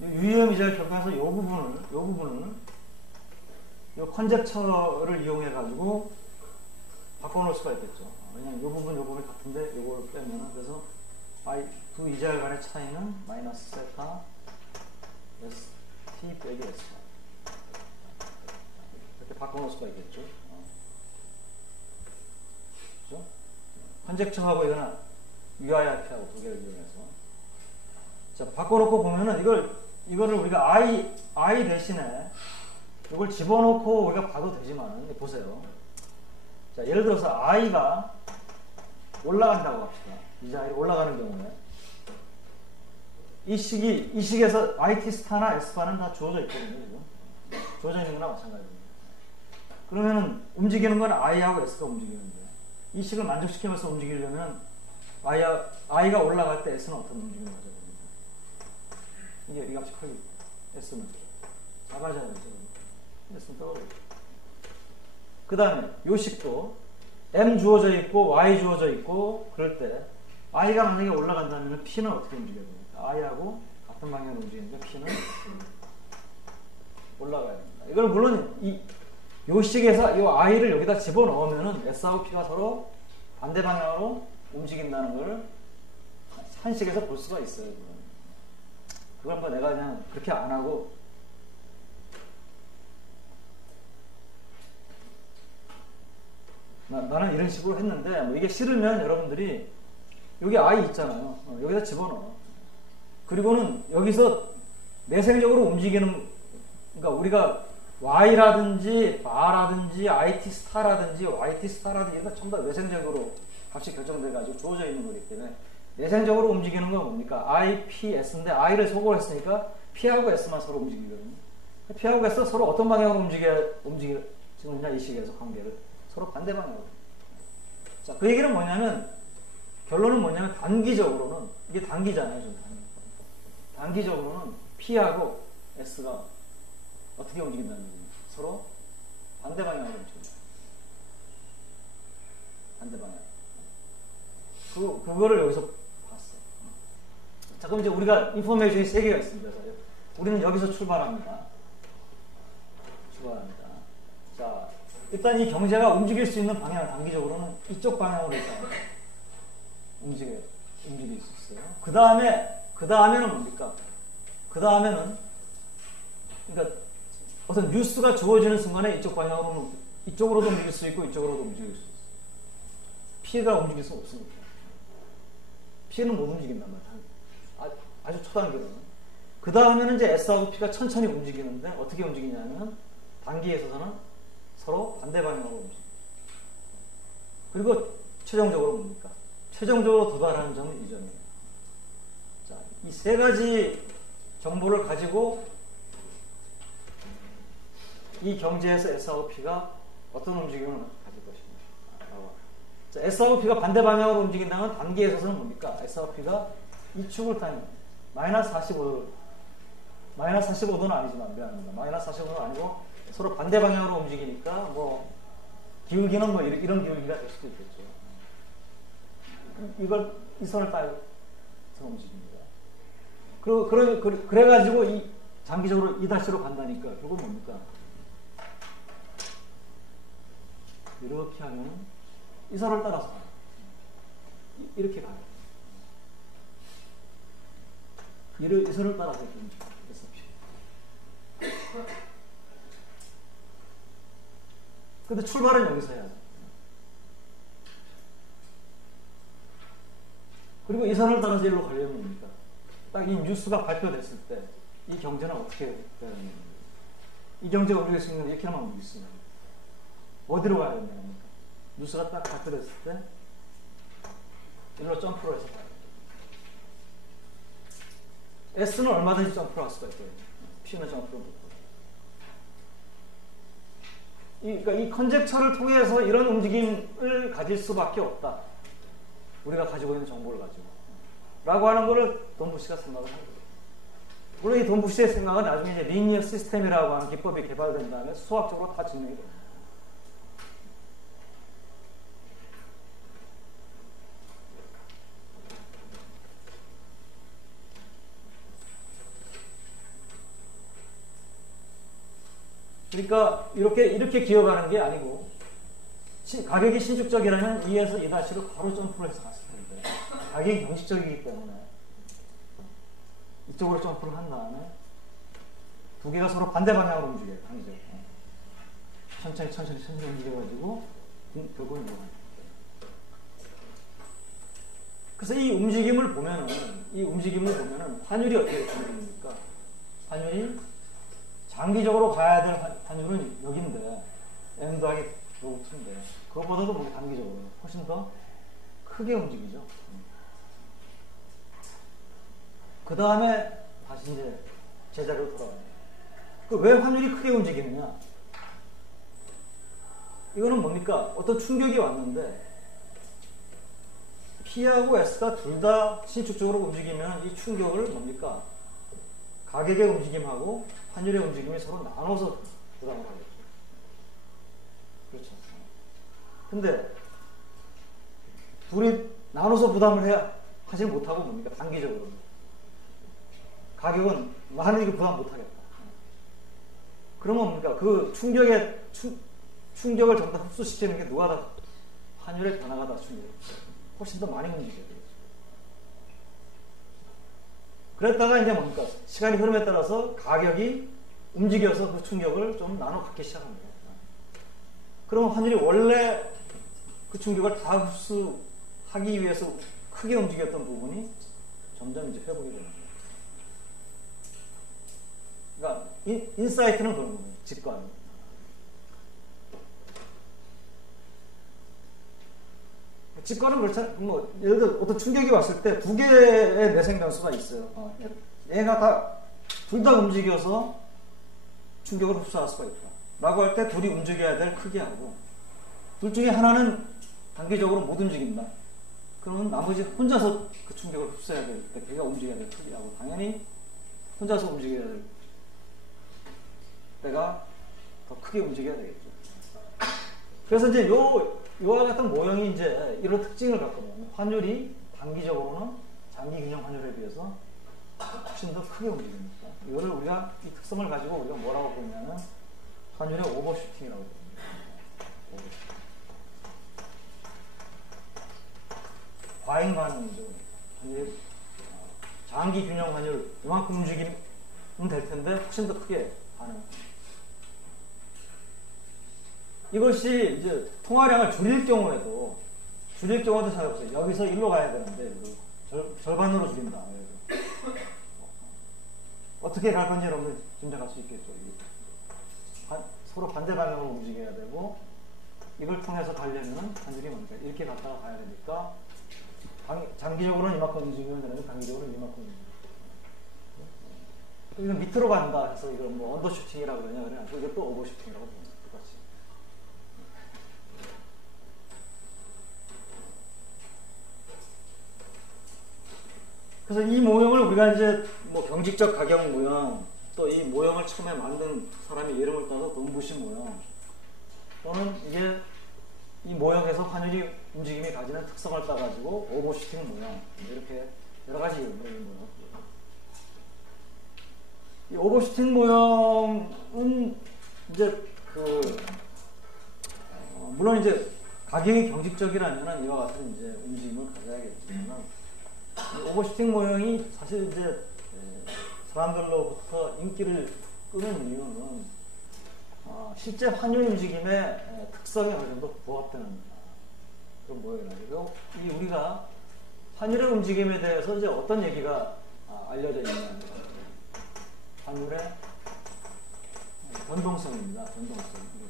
유의의 미자율 결과에서 요 부분을 요 컨젝처를 이용해 가지고 바꿔놓을 수가 있겠죠. 왜냐면 요 부분 같은데 요걸 빼면은, 그래서 두 이자율 간의 차이는 마이너스 세타 ST 빼기 S 이렇게 바꿔놓을 수가 있겠죠. 그렇죠? 컨젝처하고 이거는 UIRP하고 두 개를 이용해서, 자, 바꿔놓고 보면은 이거를 우리가 I 대신에 이걸 집어넣고 우리가 봐도 되지만은, 보세요. 자, 예를 들어서 I가 올라간다고 합시다. 이제 I가 올라가는 경우에 이 식에서 IT 스타나 S바는 다 주어져 있거든요. 지금. 주어져 있는 거나 마찬가지입니다. 그러면은 움직이는 건 I하고 S가 움직이는데, 이 식을 만족시키면서 움직이려면 I가 올라갈 때 S는 어떤 움직임을 가져야 됩니까? 이게 이 값이 크게 S는 작아져야 되죠. S는 떨어져요. 그 다음에 요 식도 M 주어져 있고 Y 주어져 있고, 그럴 때 I가 만약에 올라간다면 P는 어떻게 움직여야 됩니까? I하고 같은 방향으로 움직이는데 P는 올라가야 됩니다. 이걸 물론 요 식에서 요 I를 여기다 집어넣으면은 S하고 P가 서로 반대 방향으로 움직인다는 걸 한 식에서 볼 수가 있어요. 그걸 뭐 내가 그냥 그렇게 안 하고, 나는 이런 식으로 했는데, 뭐 이게 싫으면 여러분들이 여기 I 있잖아요. 여기다 집어넣어. 그리고는 여기서 내생적으로 움직이는, 그러니까 우리가 Y라든지 바라든지 IT 스타라든지 YT 스타라든지 이런 거 전부 다 내생적으로 값이 결정돼가지고 주어져 있는 거기 때문에 내생적으로 움직이는 건 뭡니까? I, P, S인데 I를 소거를 했으니까 P하고 S만 서로 움직이거든요. P하고 S 서로 어떤 방향으로 움직이느냐, 이 식에서 관계를 서로 반대 방향으로. 자, 그 얘기는 뭐냐면, 결론은 뭐냐면, 단기적으로는, 이게 단기잖아요, 좀 단기적으로는 P하고 S가 어떻게 움직인다는 얘기예요. 서로 반대 방향으로 움직인다. 반대 방향. 그거를 여기서 봤어. 자, 그럼 이제 우리가 인포메이션이 3개가 있습니다. 우리는 여기서 출발합니다. 자, 일단 이 경제가 움직일 수 있는 방향, 단기적으로는 이쪽 방향으로 일단 움직일 수 있어요. 그 다음에는 뭡니까? 그 다음에는, 그러니까 어떤 뉴스가 주어지는 순간에 이쪽으로도 움직일 수 있고, 이쪽으로도 움직일 수 있어요. P가 움직일 수 없습니다. P는 못 움직인단 말이에요. 아주 초단기로는. 그 다음에는 이제 S하고 P가 천천히 움직이는데, 어떻게 움직이냐면, 단기에 있어서는 서로 반대 방향으로 움직입니다. 그리고 최종적으로 뭡니까? 최종적으로 도달하는 점은 이 점이에요. 자, 이 3가지 정보를 가지고 이 경제에서 S하고 P가 어떤 움직임을 가질 것인가. 자, S하고 P가 반대 방향으로 움직인다면 단기에 있어서는 뭡니까? S하고 P가 이 축을 타는 마이너스 45도는 아니지만, 미안합니다. 마이너스 45도는 아니고 서로 반대 방향으로 움직이니까 뭐 기울기는 뭐 이런 기울기가 될 수도 있겠죠. 이 선을 따서 움직입니다. 그래가지고 이 장기적으로 2-로 간다니까 결국 뭡니까? 이렇게 하면 이 선을 따라서 가요. 이렇게 가요. 이 선을 따라서 이렇게 움직여요. 근데 출발은 여기서 해야죠. 그리고 이 선을 따라서 일로 가려면 뭡니까? 딱 이 뉴스가 발표됐을 때 이 경제는 어떻게 되는 겁니까? 이 경제가 움직일 수 있는데 이렇게만 움직일 수 있는 겁니까? 어디로 가야 되는 겁니까? 뉴스가 딱 발표됐을 때 일로 점프를 해서 가야 돼요. S는 얼마든지 점프를 할 수가 있거든요. P는 점프를 못. 그러니까 이 컨젝처를 통해서 이런 움직임을 가질 수밖에 없다. 우리가 가지고 있는 정보를 가지고. 라고 하는 거를 돈부시가 생각을 하는 거예요. 물론 이 돈부시의 생각은 나중에 이제 리니어 시스템이라고 하는 기법이 개발된 다음에 수학적으로 다 증명이 됩니다. 그러니까 이렇게 기억하는 게 아니고 가격이 신축적이라면 2에서 2-로 바로 점프를 해서 갔을 텐데 가격이 형식적이기 때문에 이쪽으로 점프를 한 다음에 두 개가 서로 반대 방향으로 움직여요. 천천히 움직여가지고 결국은 이거. 그래서 이 움직임을 보면은 환율이 어떻게 움직입니까? 환율이 장기적으로 가야 될 환율은 여기인데 M 더하기 요거인데 그것보다도 뭐 단기적으로 훨씬 더 크게 움직이죠. 그 다음에 다시 이제 제자리로 돌아가요. 왜 환율이 크게 움직이느냐? 이거는 뭡니까? 어떤 충격이 왔는데 P하고 S가 둘 다 신축적으로 움직이면 이 충격을 뭡니까? 가격의 움직임하고 환율의 움직임이 서로 나눠서 부담을 하겠죠. 그렇죠. 근데 둘이 나눠서 부담을 하지 못하고 뭡니까? 단기적으로. 가격은 환율이 부담 못하겠다. 그러면 뭡니까? 그 충격을 전부 다 흡수시키는 게 누가 다 환율의 변화가 다 충격을 훨씬 더 많이 움직여야 되겠죠. 그랬다가 이제 뭡니까? 시간이 흐름에 따라서 가격이 움직여서 그 충격을 좀 나눠 갖기 시작합니다. 그러면 환율이 원래 그 충격을 다 흡수하기 위해서 크게 움직였던 부분이 점점 이제 회복이 되는 거예요. 그러니까 인사이트는 그런 거예요. 직관. 직관은 그렇잖아요. 뭐 예를 들어 어떤 충격이 왔을 때 두 개의 내생 변수가 있어요. 얘가 다 둘 다 움직여서 충격을 흡수할 수가 있다 라고 할 때 둘이 움직여야 될 크기하고, 둘 중에 하나는 단기적으로 못 움직인다. 그러면 나머지 혼자서 그 충격을 흡수해야 될 때, 걔가 움직여야 될 크기하고, 당연히 혼자서 움직여야 될 때가 더 크게 움직여야 되겠죠. 그래서 이제 요와 같은 모형이 이제 이런 특징을 갖거든요. 환율이 단기적으로는 장기 균형 환율에 비해서 훨씬 더 크게 움직입니다. 이거를 우리가 이 특성을 가지고 우리가 뭐라고 보냐면 환율의 오버슈팅이라고 부릅니다. 과잉 반응이죠. 장기 균형 환율 이만큼 움직이면 될 텐데 훨씬 더 크게 반응. 이것이 이제 통화량을 줄일 경우에도 찾아보세요. 여기서 일로 가야 되는데 절반으로 줄인다. 어떻게 갈 건지 여러분 짐작할 수 있겠죠. 서로 반대 방향으로 움직여야 되고, 이걸 통해서 가려면 환율이 뭡니까? 이렇게 갔다가 가야 되니까 장기적으로는 이만큼 움직이면 되는데 단기적으로는 이만큼 움직이면, 이거 밑으로 간다 해서 이걸 뭐 언더슈팅이라고 그러냐 그래가지고 이것도 오버슈팅이라고 합니다. 똑같이. 그래서 이 모형을 우리가 이제 뭐 경직적 가격 모형, 또 이 모형을 처음에 만든 사람의 이름을 따서 돈부시 모형, 또는 이게 이 모형에서 환율이 움직임이 가지는 특성을 따가지고 오버슈팅 모형, 이렇게 여러 가지 모형. 이 오버슈팅 모형은 이제 물론 이제 가격이 경직적이라면 이와 같은 이제 움직임을 가져야겠지만, 오버슈팅 모형이 사실 이제 사람들로부터 인기를 끄는 이유는 실제 환율 움직임의 특성이 어느 정도 부합되는 그런 모형이라고. 이 우리가 환율의 움직임에 대해서 이제 어떤 얘기가 알려져 있냐면 환율의 변동성입니다. 변동성.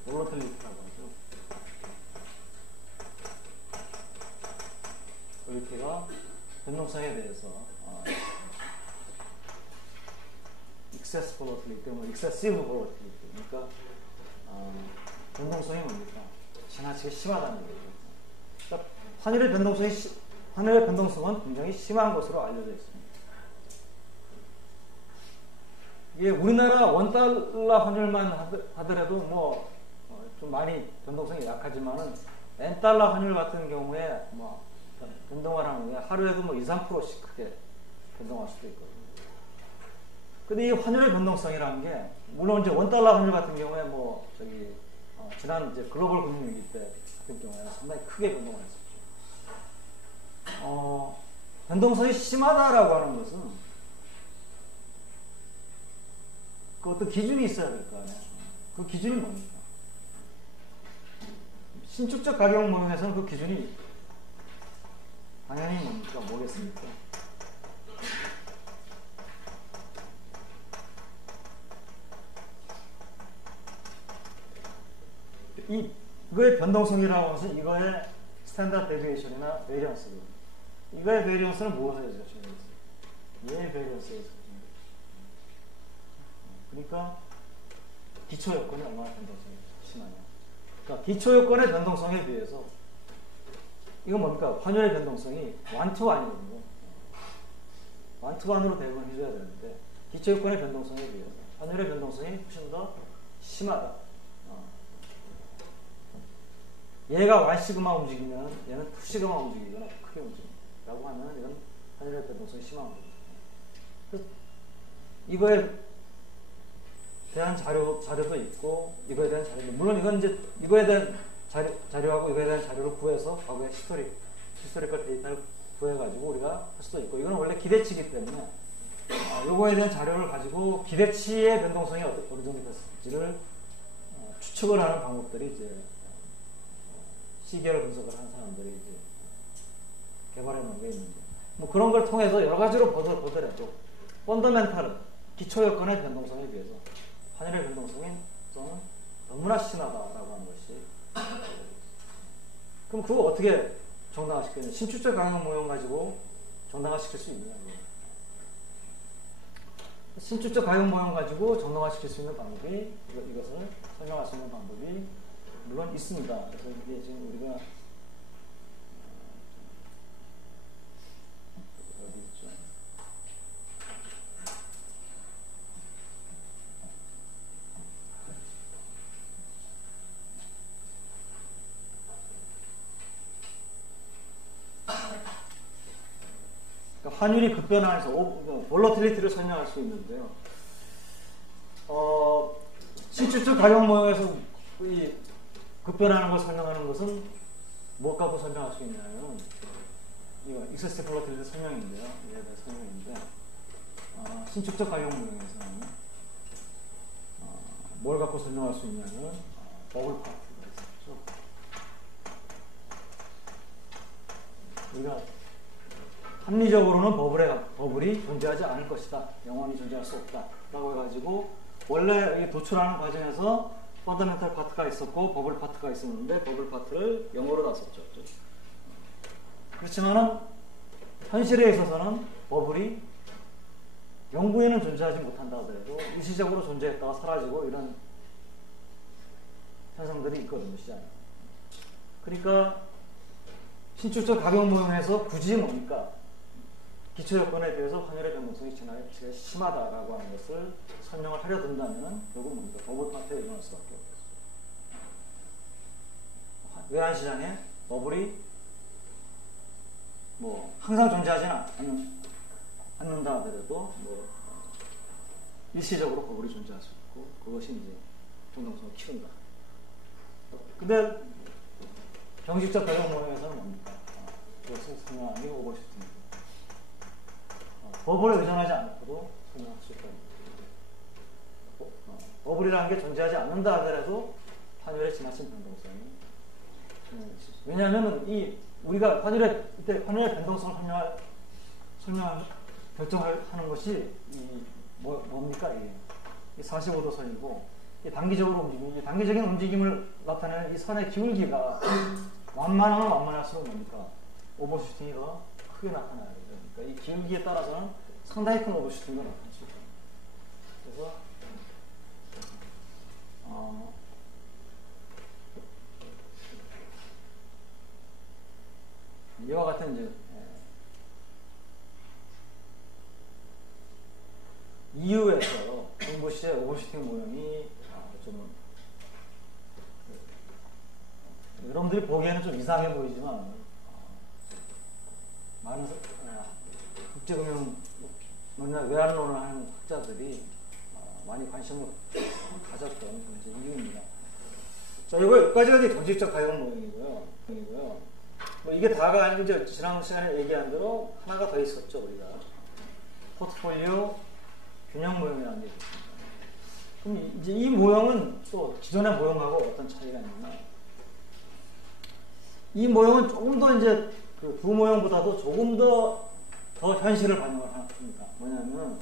볼러틸리티라고 하죠. 볼러틸리티가 변동성에 대해서 excess volatility, 뭐 excessive volatility. 그러니까 변동성이 뭡니까? 지나치게 심하다는 얘기죠. 그러니까 환율의 변동성은 굉장히 심한 것으로 알려져 있습니다. 이게 우리나라 원달러 환율만 하더라도 뭐 좀 많이 변동성이 약하지만은 N달러 환율 같은 경우에 뭐 변동을 하는 게 하루에도 뭐 2, 3%씩 크게 변동할 수도 있거든요. 근데 이 환율의 변동성이라는 게, 물론 이제 원달러 환율 같은 경우에 뭐 지난 이제 글로벌 금융위기 때 같은 경우에는 상당히 크게 변동을 했었죠. 변동성이 심하다라고 하는 것은 그 어떤 기준이 있어야 될 거 아니에요. 그 기준이 뭡니까? 신축적 가격 모형에서는 그 기준이 당연히 뭡니까? 뭐겠습니까? 이거의 변동성이라고 하는 것은 이거의 스탠다드 데비에이션이나 베리언스거든요. 이거의 베리언스는 무엇에 의해서 정해져 있어요? 얘의 베리언스에 의해서. 그러니까 기초 요건이 얼마나 변동성이 심하냐. 그러니까 기초 요건의 변동성에 비해서 이건 뭡니까? 환율의 변동성이 1-to 1이거든요. 1-to 1으로 대응을 해줘야 되는데 기초 요건의 변동성에 비해서 환율의 변동성이 훨씬 더 심하다. 얘가 Y시그마 움직이면 얘는 2시그마 움직이거나 크게 움직인다고 하면 이건 환율의 변동성이 심한 거죠. 이거에 대한 자료도 있고, 이거에 대한 자료도, 물론 이건 이제 이거에 대한 자료하고 이거에 대한 자료를 구해서 과거의 히스토리컬 데이터를 구해가지고 우리가 할 수도 있고, 이건 원래 기대치이기 때문에 요거에 대한 자료를 가지고 기대치의 변동성이 어느 정도 됐을지를 추측을 하는 방법들이 이제 시계를 분석을 한 사람들이 이제 개발해 놓은 게 있는데, 뭐 그런 걸 통해서 여러 가지로 보더라도 펀더멘탈은 기초 여건의 변동성에 비해서 환율의 변동성이 너무나 심하다라고 하는 것이. 그럼 그거 어떻게 정당화시키냐? 신축적 가격 모형 가지고 정당화시킬 수 있느냐? 신축적 가격 모형 가지고 정당화시킬 수 있는 방법이 이것을 설명할 수 있는 방법이 물론 있습니다. 그래서 이게 지금 우리가 어디 있죠? 그러니까 환율이 급변하면서 볼러틸리티를 설명할 수 있는데요. 신축적 가격 모형에서 이 급변하는 걸 설명하는 것은 무엇 갖고 설명할 수 있냐면 이거 익스스트 볼러틸리티 설명인데요. 이에 대해 설명인데 신축적 가격 모형에서는 뭘 갖고 설명할 수 있냐면 버블 파트가 있었죠. 우리가 합리적으로는 버블이 존재하지 않을 것이다. 영원히 존재할 수 없다. 라고 해가지고 원래 도출하는 과정에서 펀더멘털 파트가 있었고 버블 파트가 있었는데 버블 파트를 영어로 다 썼죠. 그렇지만은 현실에 있어서는 버블이 영구에는 존재하지 못한다 하더라도 일시적으로 존재했다가 사라지고 이런 현상들이 있거든요. 시장에. 그러니까 신축적 가격 모형에서 굳이 뭡니까? 기초요건에 대해서 환율의 변동성이 지나게 심하다라고 하는 것을 설명을 하려 든다면 결국 뭡니까? 버블 파트에 일어날 수밖에 없어요. 외환시장에 버블이 뭐 항상 존재하지는 않는다 하더라도 뭐 일시적으로 버블이 존재할 수 있고 그것이 이제 변동성을 키운다. 근데 경직적 가격 모형에서는 뭡니까? 그것을 설명하기 오버슈팅입니다. 버블에 의존하지 않고도 설명할 수 있다. 버블이라는 게 존재하지 않는다 하더라도 환율의 지나친 변동성이 왜냐하면 우리가 환율의 변동성을 결정하는 것이 뭡니까? 이 45도선이고 단기적으로 움직이는 단기적인 움직임을 나타내는 이 선의 기울기가 완만하면 완만할수록 뭡니까? 오버슈팅이 더 크게 나타나야 되죠. 그러니까 이 기울기에 따라서는 상당히 큰 오버슈팅이 나타날 수 있다. 그래서 이와 같은 이제 EU에서 정보 시의 오버슈팅 모형이 좀 여러분들이 보기에는 좀 이상해 보이지만 많은 국제금융론이나 외환론을 하는 학자들이 많이 관심을 가졌던 이유입니다. 자, 여기까지가 이제 경직적 가격 모형이고요. 뭐 이게 다가 아니고 이제 지난 시간에 얘기한 대로 하나가 더 있었죠. 우리가 포트폴리오 균형 모형이라는 게 있습니다. 그럼 이제 이 모형은 또 기존의 모형하고 어떤 차이가 있냐면 이 모형은 조금 더 이제 그 두 모형보다도 조금 더 현실을 반영을 합니다. 뭐냐면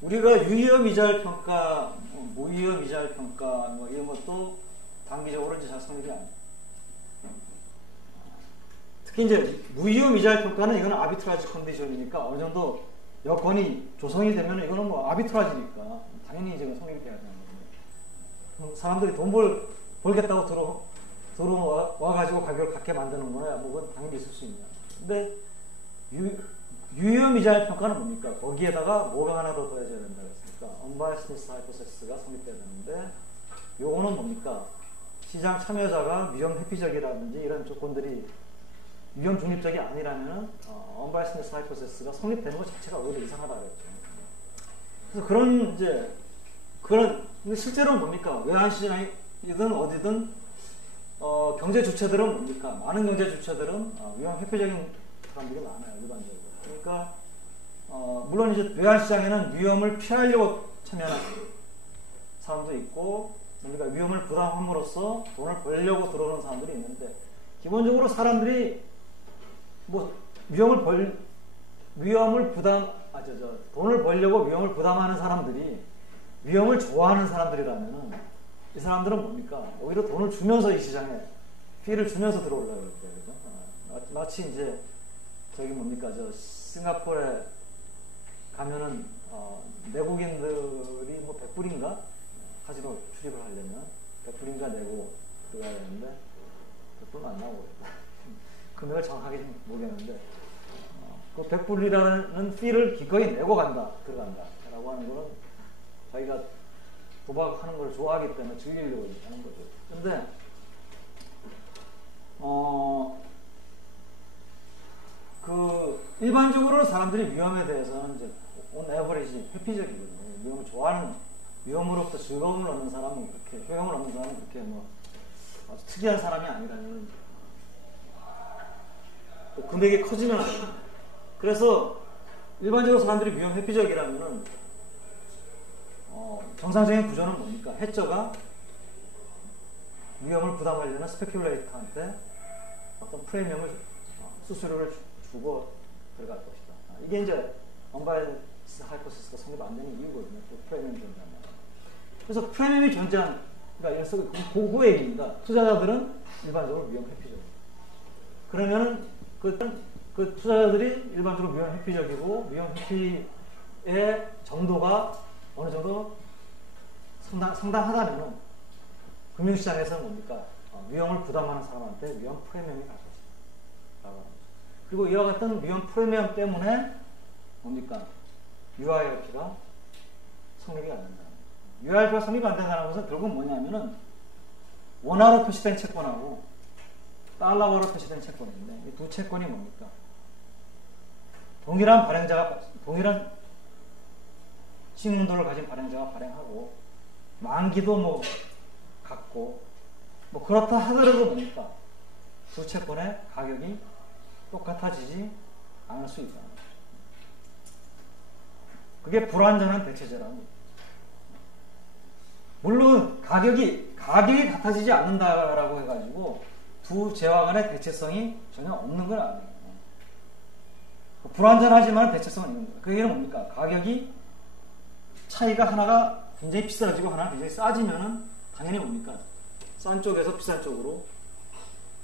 우리가 유의엄 이자율 평가, 무위험 이자율 평가 뭐 이런 것도 단기적으로 이제 잘 성립이 안 돼요. 특히 이제 무위험 이자율 평가는 이거는 아비트라지 컨디션이니까 어느 정도 여건이 조성이 되면 이거는 뭐 아비트라지니까 당연히 이제 성립이 돼야 되는 거예요. 사람들이 돈 벌겠다고 들어와가지고 가격을 갖게 만드는 거야. 뭐 그건 당연히 있을 수 있냐. 근데 유의엄 이자율 평가는 뭡니까? 거기에다가 뭐가 하나 더 더해져야 된다 그랬으니까 언바이어스니스 하이포세스가 성립돼야 되는데 요거는 뭡니까? 시장 참여자가 위험 회피적이라든지 이런 조건들이 위험 중립적이 아니라면 언바이어스니스 하이포세스가 성립되는 것 자체가 오히려 이상하다 그랬죠. 그래서 근데 실제로는 뭡니까? 외환시장이든 어디든 경제 주체들은 뭡니까? 많은 경제 주체들은 위험 회피적인 사람들이 많아요. 일반적으로. 그러니까 물론 이제 외환시장에는 위험을 피하려고 참여하는 사람도 있고 우리가 위험을 부담함으로써 돈을 벌려고 들어오는 사람들이 있는데 기본적으로 사람들이 뭐 돈을 벌려고 위험을 부담하는 사람들이 위험을 좋아하는 사람들이라면은 이 사람들은 뭡니까? 오히려 돈을 주면서 이 시장에 피해를 주면서 들어오려고 그럴 거예요. 그죠? 마치 이제 싱가포르에 가면은 내국인들이 뭐 100불인가 카지노 출입을 하려면 100불인가 내고 들어가야 되는데 100불은 안 나오고 금액을 정확하게 좀 모르겠는데 그 100불이라는 피를 기꺼이 내고 들어간다 라고 하는 거는 자기가 도박하는 걸 좋아하기 때문에 즐기려고 하는 거죠. 근데 그 일반적으로 사람들이 위험에 대해서는 이제 on average 회피적이거든요. 위험을 좋아하는, 위험으로부터 즐거움을 얻는 사람은 그렇게, 효용을 얻는 사람은 그렇게 뭐 아주 특이한 사람이 아니라는, 또 금액이 커지면 안 됩니다. 그래서 일반적으로 사람들이 위험 회피적이라면은 정상적인 구조는 뭡니까? 해저가 위험을 부담하려는 스페큘레이터한테 어떤 프리미엄을, 수수료를 주고 들어갈 것이다. 이게 이제 언바이어스 하이포시스가 성립 안 되는 이유거든요. 또 프리미엄이 존재하면. 그래서 프리미엄이 존재한, 그러니까 그 얘기입니다. 투자자들은 일반적으로 위험 회피적. 그러면은 그 투자자들이 일반적으로 위험 회피적이고, 위험 회피의 정도가 어느 정도 상당하다면은 금융시장에서는 뭡니까? 위험을 부담하는 사람한테 위험 프리미엄이 갈 것이다. 그리고 이와 같은 위험 프리미엄 때문에 뭡니까? UIRP가 성립이 안 된다. UIRP가 성립이 안 된다는 것은 결국 뭐냐면은 원화로 표시된 채권하고 달러화로 표시된 채권인데 이 두 채권이 뭡니까? 동일한 신용도를 가진 발행자가 발행하고 만기도 뭐 같고 뭐 그렇다 하더라도 뭡니까? 두 채권의 가격이 똑같아지지 않을 수 있다. 그게 불완전한 대체제라는 거죠. 물론 가격이 같아지지 않는다라고 해가지고 두 재화 간의 대체성이 전혀 없는 건 아니에요. 불완전하지만 대체성은 있는 거예요. 그 얘기는 뭡니까? 가격이 차이가 하나가 굉장히 비싸지고 하나가 굉장히 싸지면은 당연히 뭡니까? 싼 쪽에서 비싼 쪽으로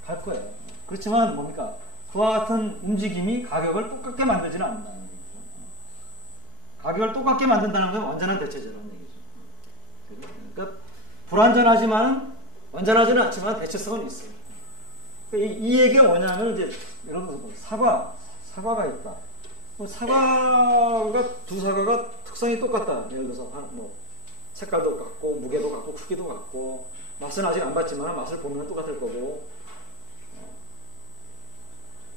갈 거예요. 그렇지만 뭡니까? 그와 같은 움직임이 가격을 똑같게 만들지는 않는다는 얘기죠. 가격을 똑같게 만든다는 건 완전한 대체제라는 얘기죠. 그러니까 불완전하지만 완전하지는 않지만 대체성은 있어요. 그러니까 이 얘기가 뭐냐면 이제 예를 들어서 사과가 있다. 두 사과가 특성이 똑같다. 예를 들어서 뭐 색깔도 같고 무게도 같고 크기도 같고 맛은 아직 안 봤지만 맛을 보면 똑같을 거고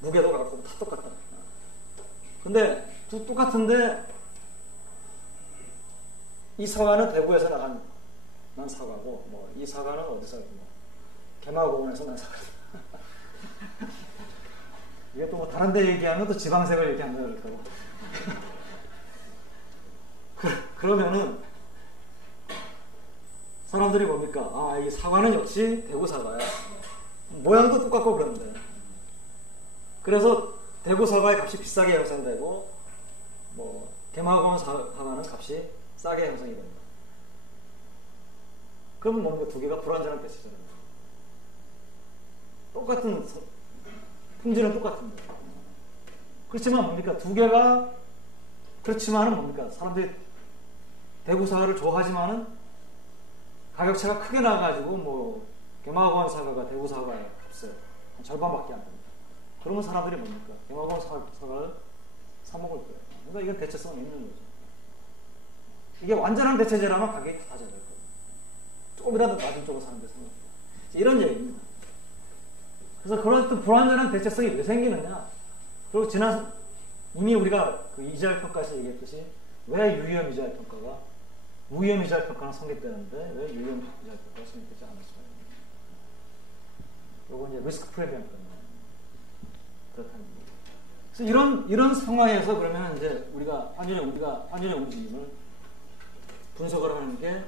무게도 같고 다 똑같다. 근데 똑같은데 이 사과는 대구에서 난 사과고 뭐 이 사과는 어디서 개마고원에서 난 사과다. 이게 또 뭐 다른 데 얘기하면 또 지방색을 얘기한다 그럴 거고. 그러면은 사람들이 뭡니까? 이 사과는 역시 대구 사과야. 모양도 똑같고 그런데. 그래서 대구 사과의 값이 비싸게 형성되고 뭐 개마고원 사과는 값이 싸게 형성이 된다. 그러면 뭡니까? 두 개가 불완전한 대체제라는 거예요. 똑같은 품질은 똑같은데. 그렇지만 뭡니까? 두 개가 그렇지만은 뭡니까? 사람들이 대구 사과를 좋아하지만은 가격차가 크게 나가지고 뭐 개마고원 사과가 대구 사과의 값을 한 절반밖에 안 됩니다. 그러면 사람들이 뭡니까? 개마고원 사과를 사 먹을 거예요. 그러니까 이건 대체성은 있는 거죠. 이게 완전한 대체제라면 가격이 낮아질 거예요. 조금이라도 낮은 쪽으로 사는 데 생각해요. 이런 얘기입니다. 그래서 그런 불완전한 대체성이 왜 생기느냐? 그리고 이미 우리가 그 이자율 평가에서 얘기했듯이 왜 유의험 이자율 평가가 무위험 이자율 평가는 성립되는데 왜 유의험 이자율 평가가 성립되지 않았을까요? 이건 이제 리스크 프리미엄 때문에 그렇다는 거죠. 그래서 이런 상황에서 그러면 이제 우리가 환율의 움직임을 분석을 하는 게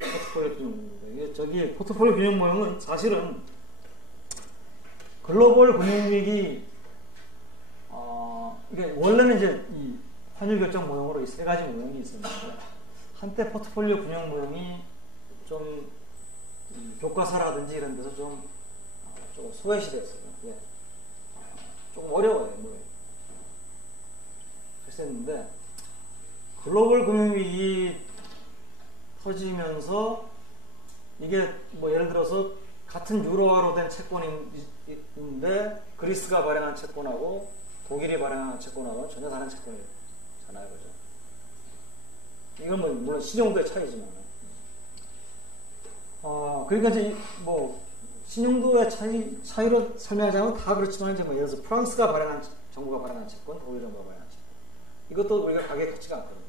포트폴리오 균형 모형입니다. 이게 포트폴리오 균형 모형은 사실은 글로벌 금융위기 이게 원래는 이제 이 환율 결정 모형으로 이 세 가지 모형이 있었는데 한때 포트폴리오 균형 모형이 좀 교과서라든지 이런 데서 좀 소외시됐어요. 예. 조금 어려워요. 그랬었는데 글로벌 금융위기 터지면서 이게 뭐 예를 들어서 같은 유로화로 된 채권인데 그리스가 발행한 채권하고 독일이 발행한 채권하고 전혀 다른 채권이잖아요, 그죠? 이건 뭐 물론 신용도의 차이지만, 그러니까 이제 뭐 신용도의 차이로 설명하자면 다 그렇지만 이제 뭐 예를 들어서 프랑스가 발행한 정부가 발행한 채권, 독일 정부가 발행한 채권, 이것도 우리가 가격이 같지가 않거든요.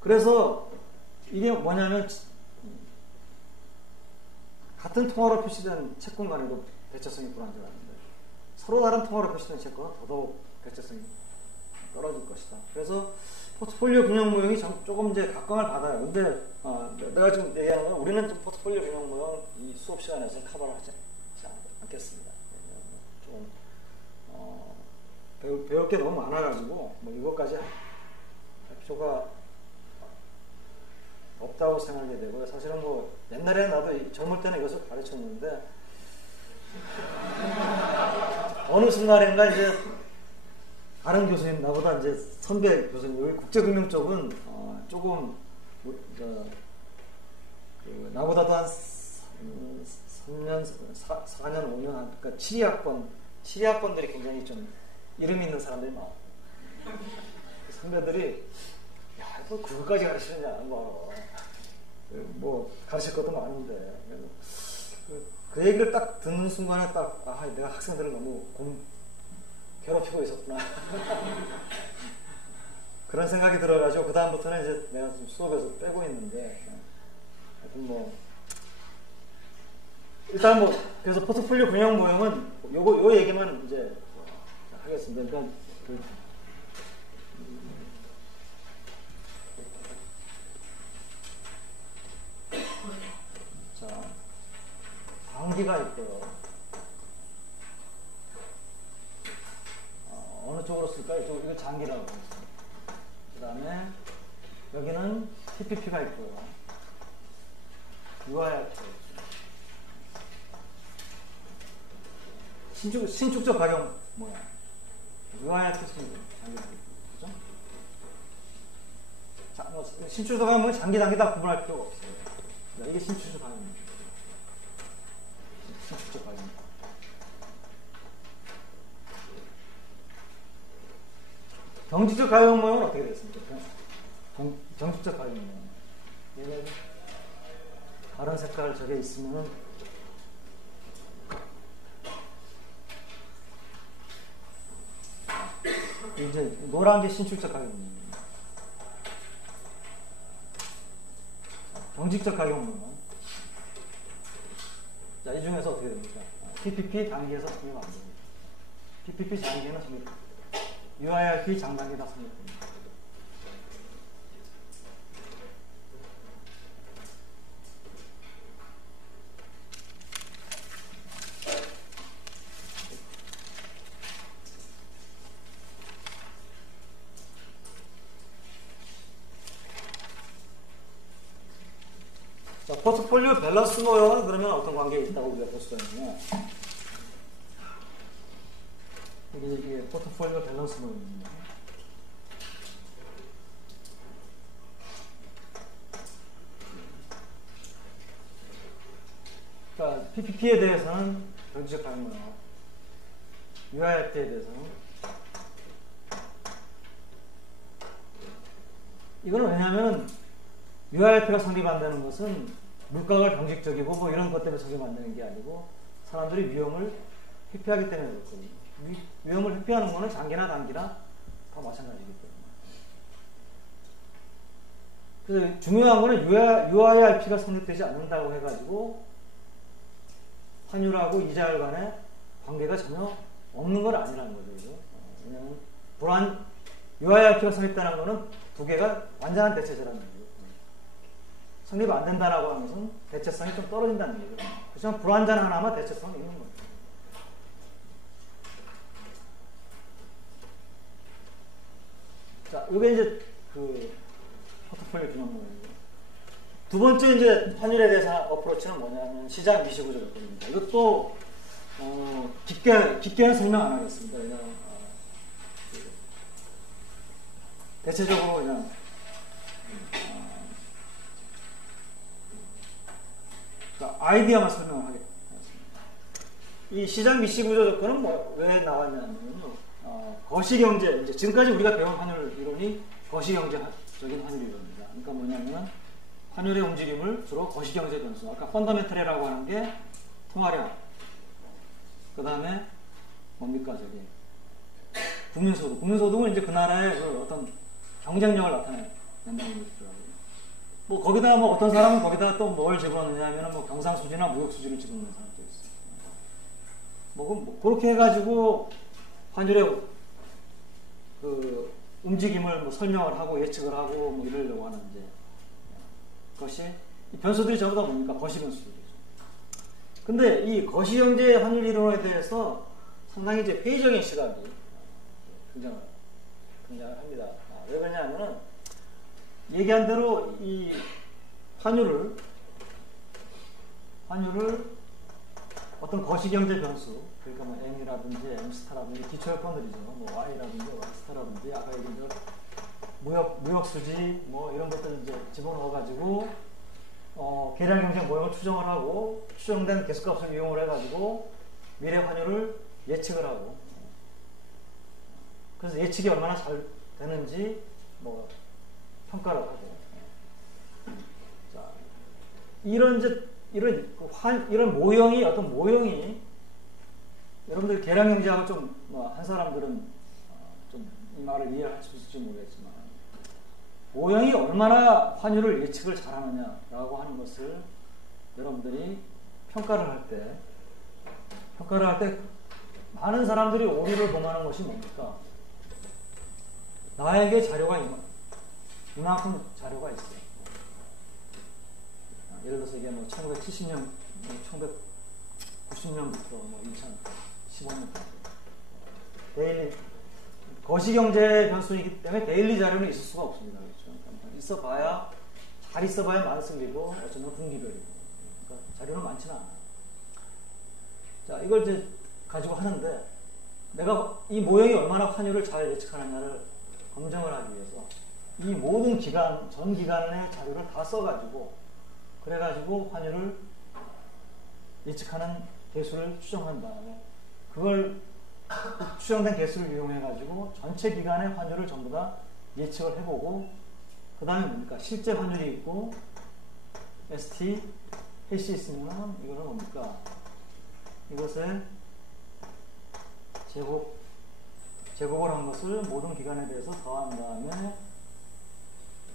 그래서 이게 뭐냐면 같은 통화로 표시된 채권 간에도 대체성이 불안정한데 서로 다른 통화로 표시된 채권은 더더욱 대체성이 떨어질 것이다. 그래서 포트폴리오 균형 모형이 조금 이제 각광을 받아요. 근데 내가 지금 얘기하는 건 우리는 좀 포트폴리오 균형 모형 이 수업 시간에서 커버를 하지 않겠습니다. 좀 배울 게 너무 많아가지고 뭐 이것까지 할 필요가 없다고 생각이 되고요. 사실은 뭐 옛날에 나도 젊을 때는 이것을 가르쳤는데 어느 순간인가 이제 다른 교수님, 나보다 이제 선배 교수님, 여기 국제금융 쪽은 조금 나보다도 한 3년, 4년, 5년, 그러니까 7위학번들이 굉장히 좀 이름 있는 사람들이 많아요. 선배들이 야, 너 그거까지 가르치느냐, 뭐 가르칠 것도 많은데 그 얘기를 딱 듣는 순간에 내가 학생들을 너무 괴롭히고 있었구나. 그런 생각이 들어가지고 그 다음부터는 이제 내가 지금 수업에서 빼고 있는데, 하여튼 뭐 일단 뭐 그래서 포트폴리오 균형 모형은 요 얘기만 이제 하겠습니다. 그러니까 자, 단기가 있고요. 어느 쪽으로 쓸까요? 이거 장기라고 하겠습니다. 그 다음에 여기는 TPP가 있고요. UIRP가 있고요. 신축적 가격 모양. UIRP 쓰는 장기 단기. 그죠? 자, 뭐 신축적 가격은 장기 단기 다 구분할 필요가 없어요. 이게 신축적 가격입니다. 신축적 가격입니다. 경직적 가격 모형은 어떻게 됐습니까? 경직적 가격 모형. 얘는 다른 색깔 저게 있으면은 이제 노란 게 신축적 가격 모형입니다. 경직적 가격 모형. 자, 이 중에서 어떻게 됩니까? TPP 단기에서 성립 안 됩니다. TPP 장기에는 성립. UIRP 장단기 다 성립됩니다. 자, 포트폴리오 밸런스 모형은 그러면 어떤 관계가 있다고 우리가 볼 수가 있느냐? 이게 포트폴리오 밸런스 모형입니다. 그러니까 PPP에 대해서는 경제적 가격 모형, UIRP에 대해서는 이거는 왜냐하면 UIRP가 성립 안 되는 것은 물가가 경직적이고 뭐 이런 것 때문에 성립 안 되는 게 아니고 사람들이 위험을 회피하기 때문에 그렇거든요. 위험을 회피하는 거는 장기나 단기나 다 마찬가지이기 때문에. 그래서 중요한 거는 UIRP가 성립되지 않는다고 해가지고 환율하고 이자율 간의 관계가 전혀 없는 건 아니라는 거죠. 왜냐하면 UIRP가 성립되는 거는 두 개가 완전한 대체제라는 거죠. 성립 안 된다라고 하는 것은 대체성이 좀 떨어진다는 얘기죠. 그렇지만 불완전 하나만 대체성이 있는 거예요. 자, 이게 이제 그 포트폴리오 균형 모형이고, 두 번째 이제 환율에 대해서 어프로치는 뭐냐면 시장 미시구조 접근입니다. 이것도 깊게는 설명 안 하겠습니다. 그냥 대체적으로 그냥 그러니까 아이디어만 설명을 하겠습니다. 이 시장 미시 구조 조건은 왜 나왔냐면 거시경제, 이제 지금까지 우리가 배운 환율 이론이 거시경제적인 환율 이론입니다. 그러니까 뭐냐면 환율의 움직임을 주로 거시경제 변수, 아까 펀더멘털이라고 하는 게 통화량, 그 다음에 뭡니까 저기 국민소득. 국민소득은 이제 그 나라의 그 어떤 경쟁력을 나타낸다는 거죠. 뭐 거기다 뭐 어떤 사람은 거기다 또 뭘 집어넣느냐 하면 뭐 경상수지나 무역수지를 집어넣는 사람도 있어요. 뭐 그렇게 해가지고 환율의 그 움직임을 뭐 설명을 하고 예측을 하고 뭐 이러려고 하는 이제 것이 이 변수들이 전부 다 뭡니까? 거시 변수들이죠. 근데 이 거시경제 환율 이론에 대해서 상당히 이제 회의적인 시각이 등장을 합니다. 왜 그러냐면은 얘기한 대로 이 환율을 어떤 거시경제 변수, 그러니까 뭐 M이라든지 M스타라든지 기초요건들이죠. 뭐 Y라든지 Y스타라든지 아까 얘기한 무역수지 뭐 이런 것들 이제 집어넣어가지고 계량경제 모형을 추정을 하고 추정된 개수값을 이용을 해가지고 미래 환율을 예측을 하고 그래서 예측이 얼마나 잘 되는지 뭐 평가를 하고 자, 이런 모형이 어떤 모형이 여러분들 계량경제하고 좀 한 사람들은 좀 이 말을 이해할 수 있을지 모르겠지만 모형이 얼마나 환율을 예측을 잘하느냐라고 하는 것을 여러분들이 평가를 할 때 많은 사람들이 오류를 범하는 것이 뭡니까? 나에게 자료가 이만큼 자료가 있어요. 예를 들어서 이게 뭐 1970년, 1990년부터 뭐 2015년까지 데일리 거시경제 변수이기 때문에 데일리 자료는 있을 수가 없습니다. 그렇죠? 잘 있어봐야 만슬리고 어쩌면 분기별이고 그러니까 자료는 많지는 않아요. 자, 이걸 이제 가지고 하는데 내가 이 모형이 얼마나 환율을 잘 예측하느냐를 검증을 하기 위해서 이 모든 전 기간의 자료를 다 써가지고 그래가지고 환율을 예측하는 개수를 추정한 다음에 그걸 추정된 개수를 이용해가지고 전체 기간의 환율을 전부 다 예측을 해보고 그 다음에 뭡니까? 실제 환율이 있고 ST 해시 있으면 이거는 뭡니까? 이것에 제곱을 한 것을 모든 기간에 대해서 더한 다음에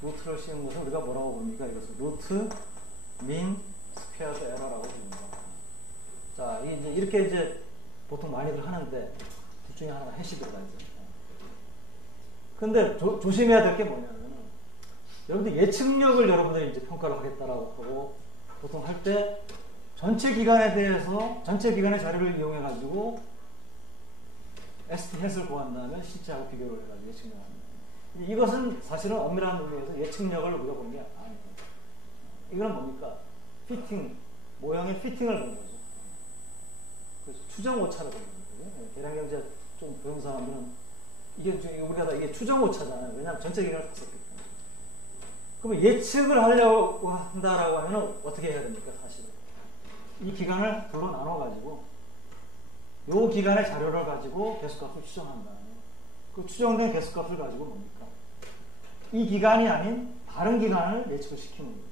루트를 씌운 것을 우리가 뭐라고 봅니까? 이것을 루트 민 스퀘어드 에러라고 부릅니다. 자, 이제 이렇게 이제 보통 많이들 하는데 둘 중에 하나가 해시 들어가 있죠. 근데 조심해야 될 게 뭐냐면 여러분들 예측력을 여러분들이 이제 평가를 하겠다라고 하고 보통 할 때 전체 기간에 대해서 전체 기간의 자료를 이용해 가지고 ST 햇을 구한 다음에 실제하고 비교를 해가지고 예측력을 합니다. 이것은 사실은 엄밀한 의미에서 예측력을 우리가 보는 게 아닙니다. 이건 뭡니까? 피팅, 모형의 피팅을 보는 거죠. 그래서 추정 오차를 보는 거예요. 계량경제 좀 배운 사람들은 이게 추정 오차잖아요. 왜냐하면 전체 기간을 다 썼기 때문에. 그러면 예측을 하려고 한다라고 하면 어떻게 해야 됩니까? 사실은 이 기간을 둘로 나눠가지고 요 기간의 자료를 가지고 개수값을 추정한 다음에 그 추정된 개수값을 가지고 뭡니까? 이 기간이 아닌 다른 기간을 예측을 시키는 거예요.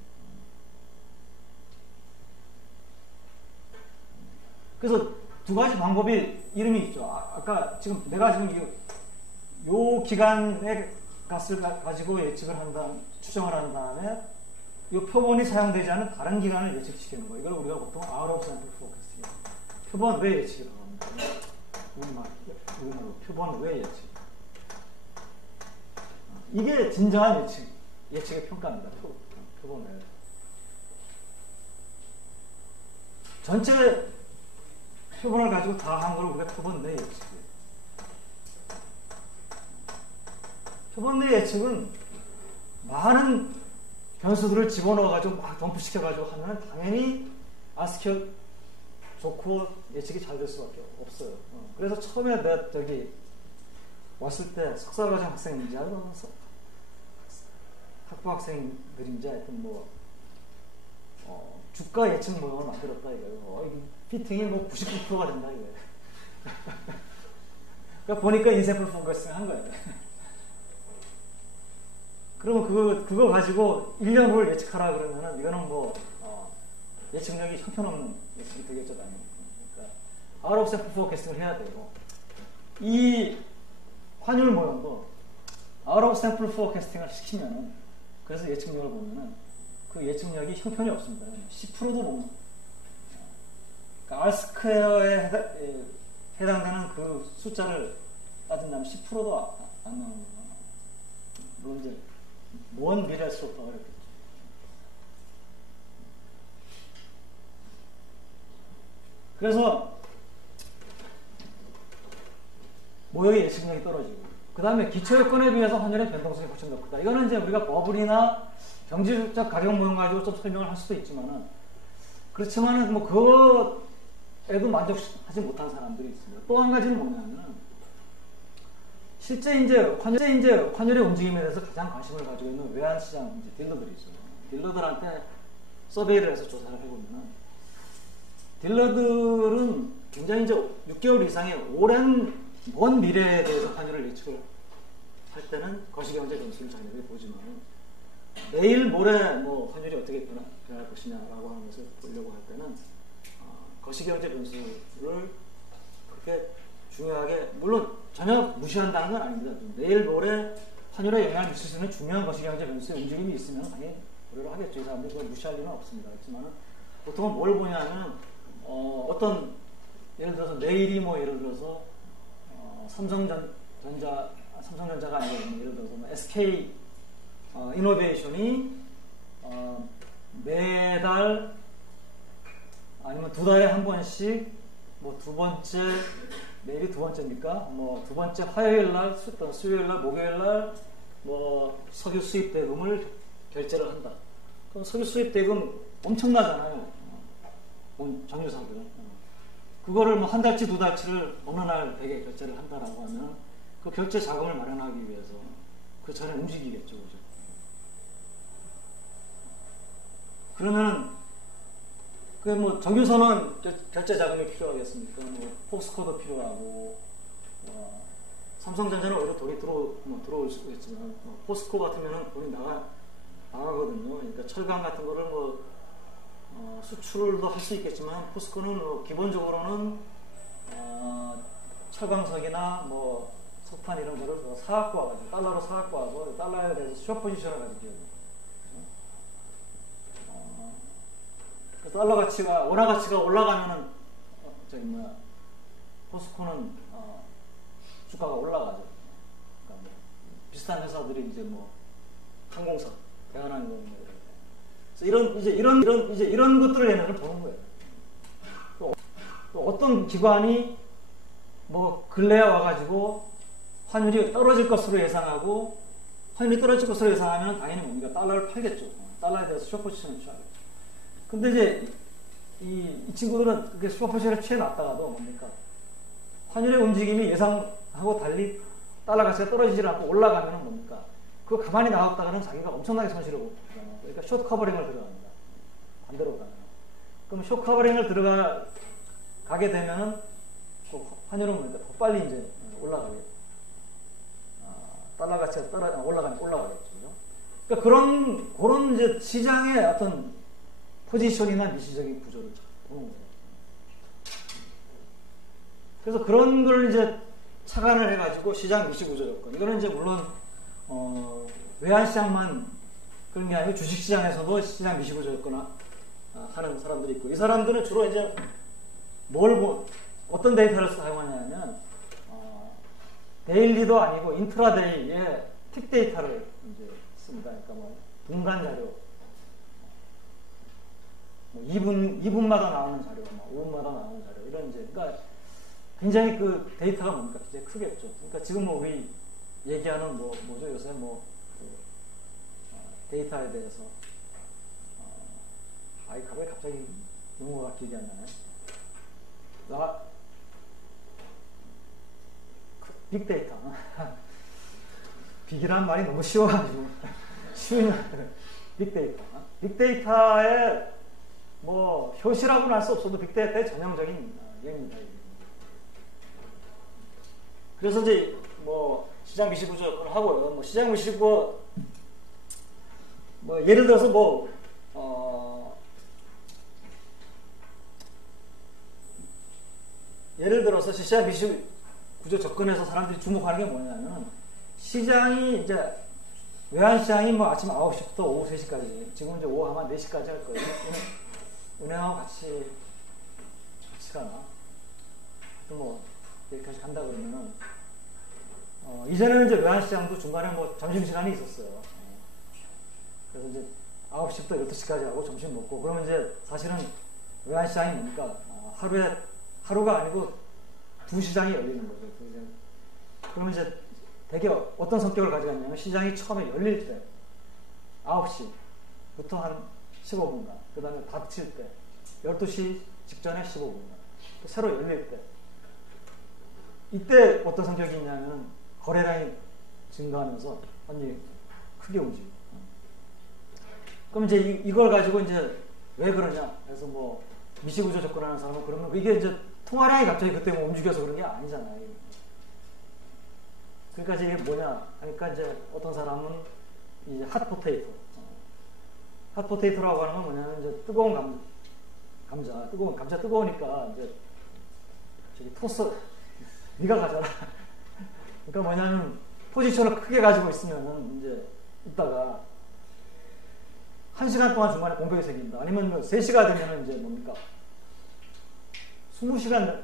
그래서 두 가지 방법이 이름이 있죠. 아까 지금 내가 지금 요 기간의 값을 가지고 예측을 한 다음 추정을 한 다음에 이 표본이 사용되지 않은 다른 기간을 예측시키는 거예요. 이걸 우리가 보통 out of sample forecasting. 표본 외 예측이라고 합니다. 우리말로 표본 외 예측. 이게 진정한 예측의 평가입니다. 표본 외. 전체 표본을 가지고 다 한 걸 우리가 표본 내 예측이에요. 표본 내 예측은 많은 변수들을 집어넣어가지고 막 덤프시켜가지고 하면 당연히 아스키어 좋고 예측이 잘 될 수밖에 없어요. 그래서 처음에 내가 저기 왔을 때 석사과정 학생인지 아니면 학부 학생들인지 하여튼 뭐 주가 예측 모형을 만들었다 이거예요. 피팅이 뭐 99%가 된다 이거예요. 그러니까 보니까 인셈플 포커싱 한 거예요. 그러면 그거 가지고 1년 후를 예측하라 그러면은 이거는 뭐 예측력이 형편없는 예측이 되겠죠, 당연히. 그러니까 out of sample forecasting을 해야 되고, 이 환율 모형도 out of sample forecasting을 시키면은, 그래서 예측력을 보면은 그 예측력이 형편이 없습니다. 10%도 못 나옵니다. 그러니까 R 스퀘어에 해당되는 그 숫자를 따진다면 10%도 안 나오는 거예요. 물론 이제 먼 미래일수록 더 어렵겠죠. 그래서 모형의 예측력이 떨어지고, 그 다음에 기초여건에 비해서 환율의 변동성이 훨씬 더 크다. 이거는 이제 우리가 버블이나 경제적 가격 모형 가지고 좀 설명을 할 수도 있지만은, 그렇지만은 뭐 그거에도 만족하지 못한 사람들이 있습니다. 또 한 가지는 뭐냐면은, 실제 이제 환율의 움직임에 대해서 가장 관심을 가지고 있는 외환시장 딜러들이 있어요. 딜러들한테 서베이를 해서 조사를 해보면은, 딜러들은 굉장히 이제 6개월 이상의 오랜 먼 미래에 대해서 환율을 예측을 할 때는 거시경제 변수를 자기들이 보지만, 내일 모레 뭐 환율이 어떻게 변할 것이냐라고 하는 것을 보려고 할 때는 거시경제 변수를 그렇게 중요하게, 물론 전혀 무시한다는 건 아닙니다. 내일 모레 환율에 영향을 미칠 수 있는 중요한 거시경제 변수의 움직임이 있으면 당연히 고려를 하겠죠. 이 사람들이 그걸 무시할 리는 없습니다. 그렇지만 보통은 뭘 보냐면 어떤, 예를 들어서 내일이 뭐 예를 들어서 삼성전자가 아니고 예를 들어서 뭐 SK 이노베이션이 매달 아니면 두 달에 한 번씩 뭐 두 번째, 내일이 두 번째입니까? 뭐 두 번째 화요일 날, 수요일 날, 목요일 날 뭐 석유 수입 대금을 결제를 한다. 그럼 석유 수입 대금 엄청나잖아요. 정유사들은. 그거를 뭐 한 달치, 두 달치를 어느 날 대개 결제를 한다라고 하면 그 결제 자금을 마련하기 위해서 그 전에 움직이겠죠. 그죠? 그러면 그 뭐 정유사는 결제 자금이 필요하겠습니까? 뭐 포스코도 필요하고, 삼성전자는 오히려 돈이 들어올 수도 있지만, 포스코 같으면은 돈이 나가거든요. 그러니까 철강 같은 거를 뭐 수출도 할 수 있겠지만, 포스코는 뭐 기본적으로는 철강석이나 뭐 석탄 이런 거를 사갖고 와가지고 달러로 사갖고 와서 달러에 대해서 숏 포지션을 가지고 달러 가치가, 원화 가치가 올라가면은 포스코는 주가가 올라가죠. 그러니까 뭐 비슷한 회사들이 이제 뭐 항공사, 대한항공 이런 것들을 얘네는 보는 거예요. 또 어떤 기관이 뭐 근래에 와가지고 환율이 떨어질 것으로 예상하고, 환율이 떨어질 것으로 예상하면 당연히 뭡니까? 달러를 팔겠죠. 달러에 대해서 숏포지션을 취하겠죠. 근데 이제 이 친구들은 그게 숏포지션을 취해놨다가도 뭡니까? 환율의 움직임이 예상하고 달리 달러 가치가 떨어지지 않고 올라가면은 뭡니까? 그거 가만히 놔뒀다가는 자기가 엄청나게 손실을 보고, 그러니까 숏 커버링을 들어갑니다. 반대로 가면. 그럼 숏 커버링을 들어가게 되면은 그 환율은 뭡니까? 더 빨리 이제 올라가겠죠. 달러 가치가 올라가겠죠. 그러니까 그런 이제 시장의 어떤 포지션이나 미시적인 구조를 보는 거예요. 그래서 그런 걸 이제 착안을 해가지고 시장 미시 구조 요건. 이거는 이제 물론 외환시장만 그런 게 아니고 주식시장에서도 시장 미시 구조 요건 하는 사람들이 있고, 이 사람들은 주로 이제 어떤 데이터를 사용하냐면 데일리도 아니고 인트라데이에 틱 데이터를 이제 씁니다. 그러니까 뭐 분간 자료, 뭐 2분마다 나오는 자료, 뭐 5분마다 나오는 자료, 이런 이제, 그러니까 굉장히 그 데이터가 뭡니까? 굉장히 크겠죠. 그러니까 지금 뭐 우리 얘기하는 뭐죠? 요새 데이터에 대해서 갑자기 용어가 기억이 안 나네. 빅데이터. 빅이란 말이 너무 쉬워가지고 쉬운 빅데이터. 빅데이터에 뭐 효시라고는 할 수 없어도 빅데이터의 전형적인 예입니다. 그래서 이제 뭐 시장 미시 구조 접근을 하고요. 뭐 시장 미시 구조 뭐 예를 들어서 예를 들어서 시장 미시 구조 접근해서 사람들이 주목하는 게 뭐냐면 시장이 이제 외환시장이 뭐 아침 9시부터 오후 3시까지 지금 이제 오후 아마 4시까지 할 거예요. 은행하고 같이 가나? 뭐 여기까지 간다 그러면은 이전에는 이제 외환시장도 중간에 뭐 점심시간이 있었어요. 그래서 이제 9시부터 12시까지 하고 점심 먹고 그러면 이제 사실은 외환시장이 뭡니까? 하루가 아니고 두 시장이 열리는 거죠. 그러면 이제 되게 어떤 성격을 가져갔냐면 시장이 처음에 열릴 때 9시부터 한 15분간 그 다음에 닫힐 때 12시 직전에 15분간 또 새로 열릴 때 이때 어떤 성격이 있냐면 거래량이 증가하면서 완전히 크게 움직이고 그럼 이제 이걸 가지고 이제 왜 그러냐 그래서 뭐 미시구조 접근하는 사람은 그러면 이게 이제 통화량이 갑자기 그때 뭐 움직여서 그런 게 아니잖아요. 그러니까 이게 뭐냐 하니까 이제 어떤 사람은 이제 핫포테이토라고 하는 건 뭐냐면 이제 뜨거운 감자 뜨거우니까 이제 저기 토스 네가 가져라. 그러니까 뭐냐면 포지션을 크게 가지고 있으면은 이제 있다가 1시간 동안 중간에 공백이 생긴다. 아니면 뭐 3시가 되면은 이제 뭡니까 20시간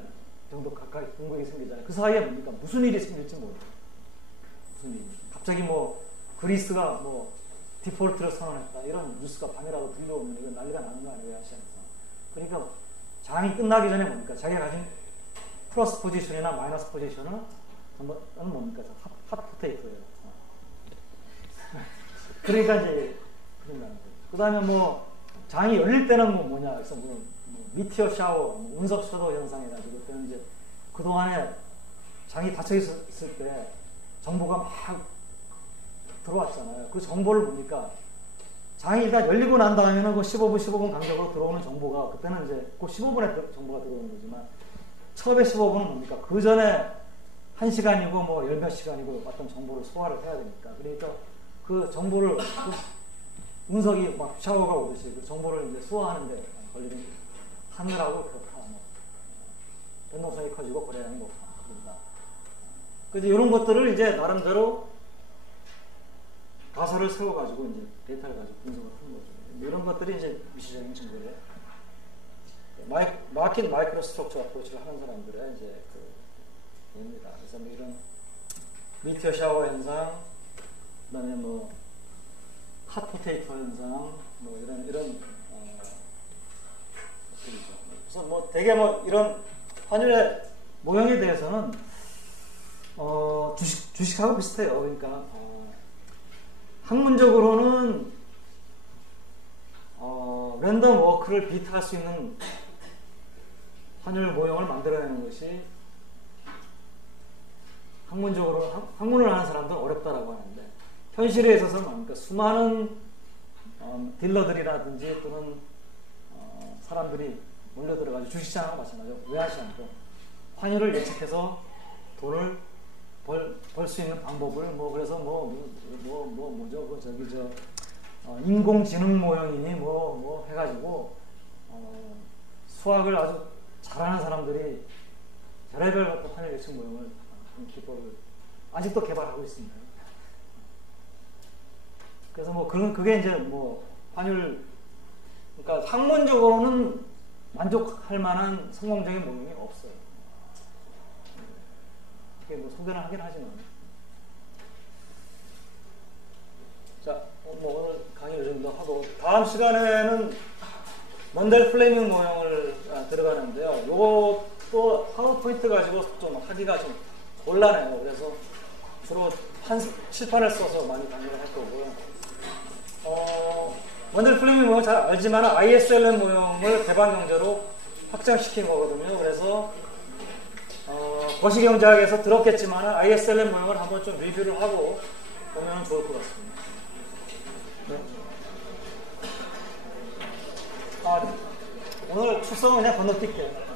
정도 가까이 공백이 생기잖아요. 그 사이에 뭡니까 무슨 일이 생길지 모르겠어요. 무슨 일? 갑자기 뭐 그리스가 뭐 디폴트를 선언했다 이런 뉴스가 밤이라도 들려오면 이건 난리가 나는 거 아니에요, 아시아에서. 그러니까 장이 끝나기 전에 뭡니까 자기가 가진 플러스 포지션이나 마이너스 포지션은 뭡니까 핫포테이토예요. 그러니까 이제 그런다는 거예요. 그 다음에 뭐 장이 열릴 때는 뭐냐 그래서 뭐 미티어 샤워, 운석 셔도 현상이라고 그때는 이제 그동안에 장이 닫혀 있을 때 정보가 막 들어왔잖아요. 그 정보를 보니까 장이 일단 열리고 난 다음에는 그 15분 간격으로 들어오는 정보가 그때는 이제 그 15분에 정보가 들어오는 거지만 처음에 15분은 뭡니까? 그 전에 1시간이고 뭐 10몇 시간이고 어떤 정보를 소화를 해야 되니까. 그러니까 그 정보를 운석이 막 샤워가 오듯이 그 정보를 이제 소화하는데 걸리는 하늘하고 그렇다. 뭐 변동성이 커지고 거래량이 높다. 그런다. 그래서 이런 것들을 이제 나름대로 가설을 세워가지고 이제 데이터를 가지고 분석을 하는 거죠. 이런 것들이 이제 미시적인 정보예요. 마켓 마이크로 스트럭처 어프로치를 하는 사람들의 이제 입니다. 그래서 뭐 이런 미티어 샤워 현상, 그다음에 뭐 핫포테이토 현상, 뭐 이런 그래서 뭐 되게 뭐 이런 환율의 모형에 대해서는 주식하고 비슷해요. 그러니까 학문적으로는 랜덤 워크를 비트할 수 있는 환율 모형을 만들어내는 것이 학문을 하는 사람들은 어렵다라고 하는데 현실에 있어서는 뭡니까? 수많은 딜러들이라든지 또는 사람들이 몰려들어가지고 주식시장하고 마찬가지로 외환시장도 환율을 예측해서 돈을 벌 수 있는 방법을 그래서 뭐죠? 인공지능 모형이니 뭐 해가지고 수학을 아주 잘하는 사람들이 별의별 같은 환율 예측 모형을 기법을 아직도 개발하고 있습니다. 그래서 뭐 그게 이제 뭐 환율 그러니까 학문적으로는 만족할 만한 성공적인 모형이 없어요. 이게 뭐 소개는 하긴 하지만 자 뭐 오늘 강의 이 정도 하고 다음 시간에는 먼델 플레밍 모형을 들어가는데요. 요것도 파워포인트 가지고 좀 하기가 좀 곤란해요. 그래서 주로 칠판을 써서 많이 강의를 할 거고요. 먼델 플레밍 모형 잘 알지만 ISLM 모형을 대반 경제로 확장시킨 거거든요. 그래서 거시경제학에서 들었겠지만 ISLM 모형을 한번 좀 리뷰를 하고 보면 좋을 것 같습니다. 네. 오늘 추석은 그냥 건너뛸게요.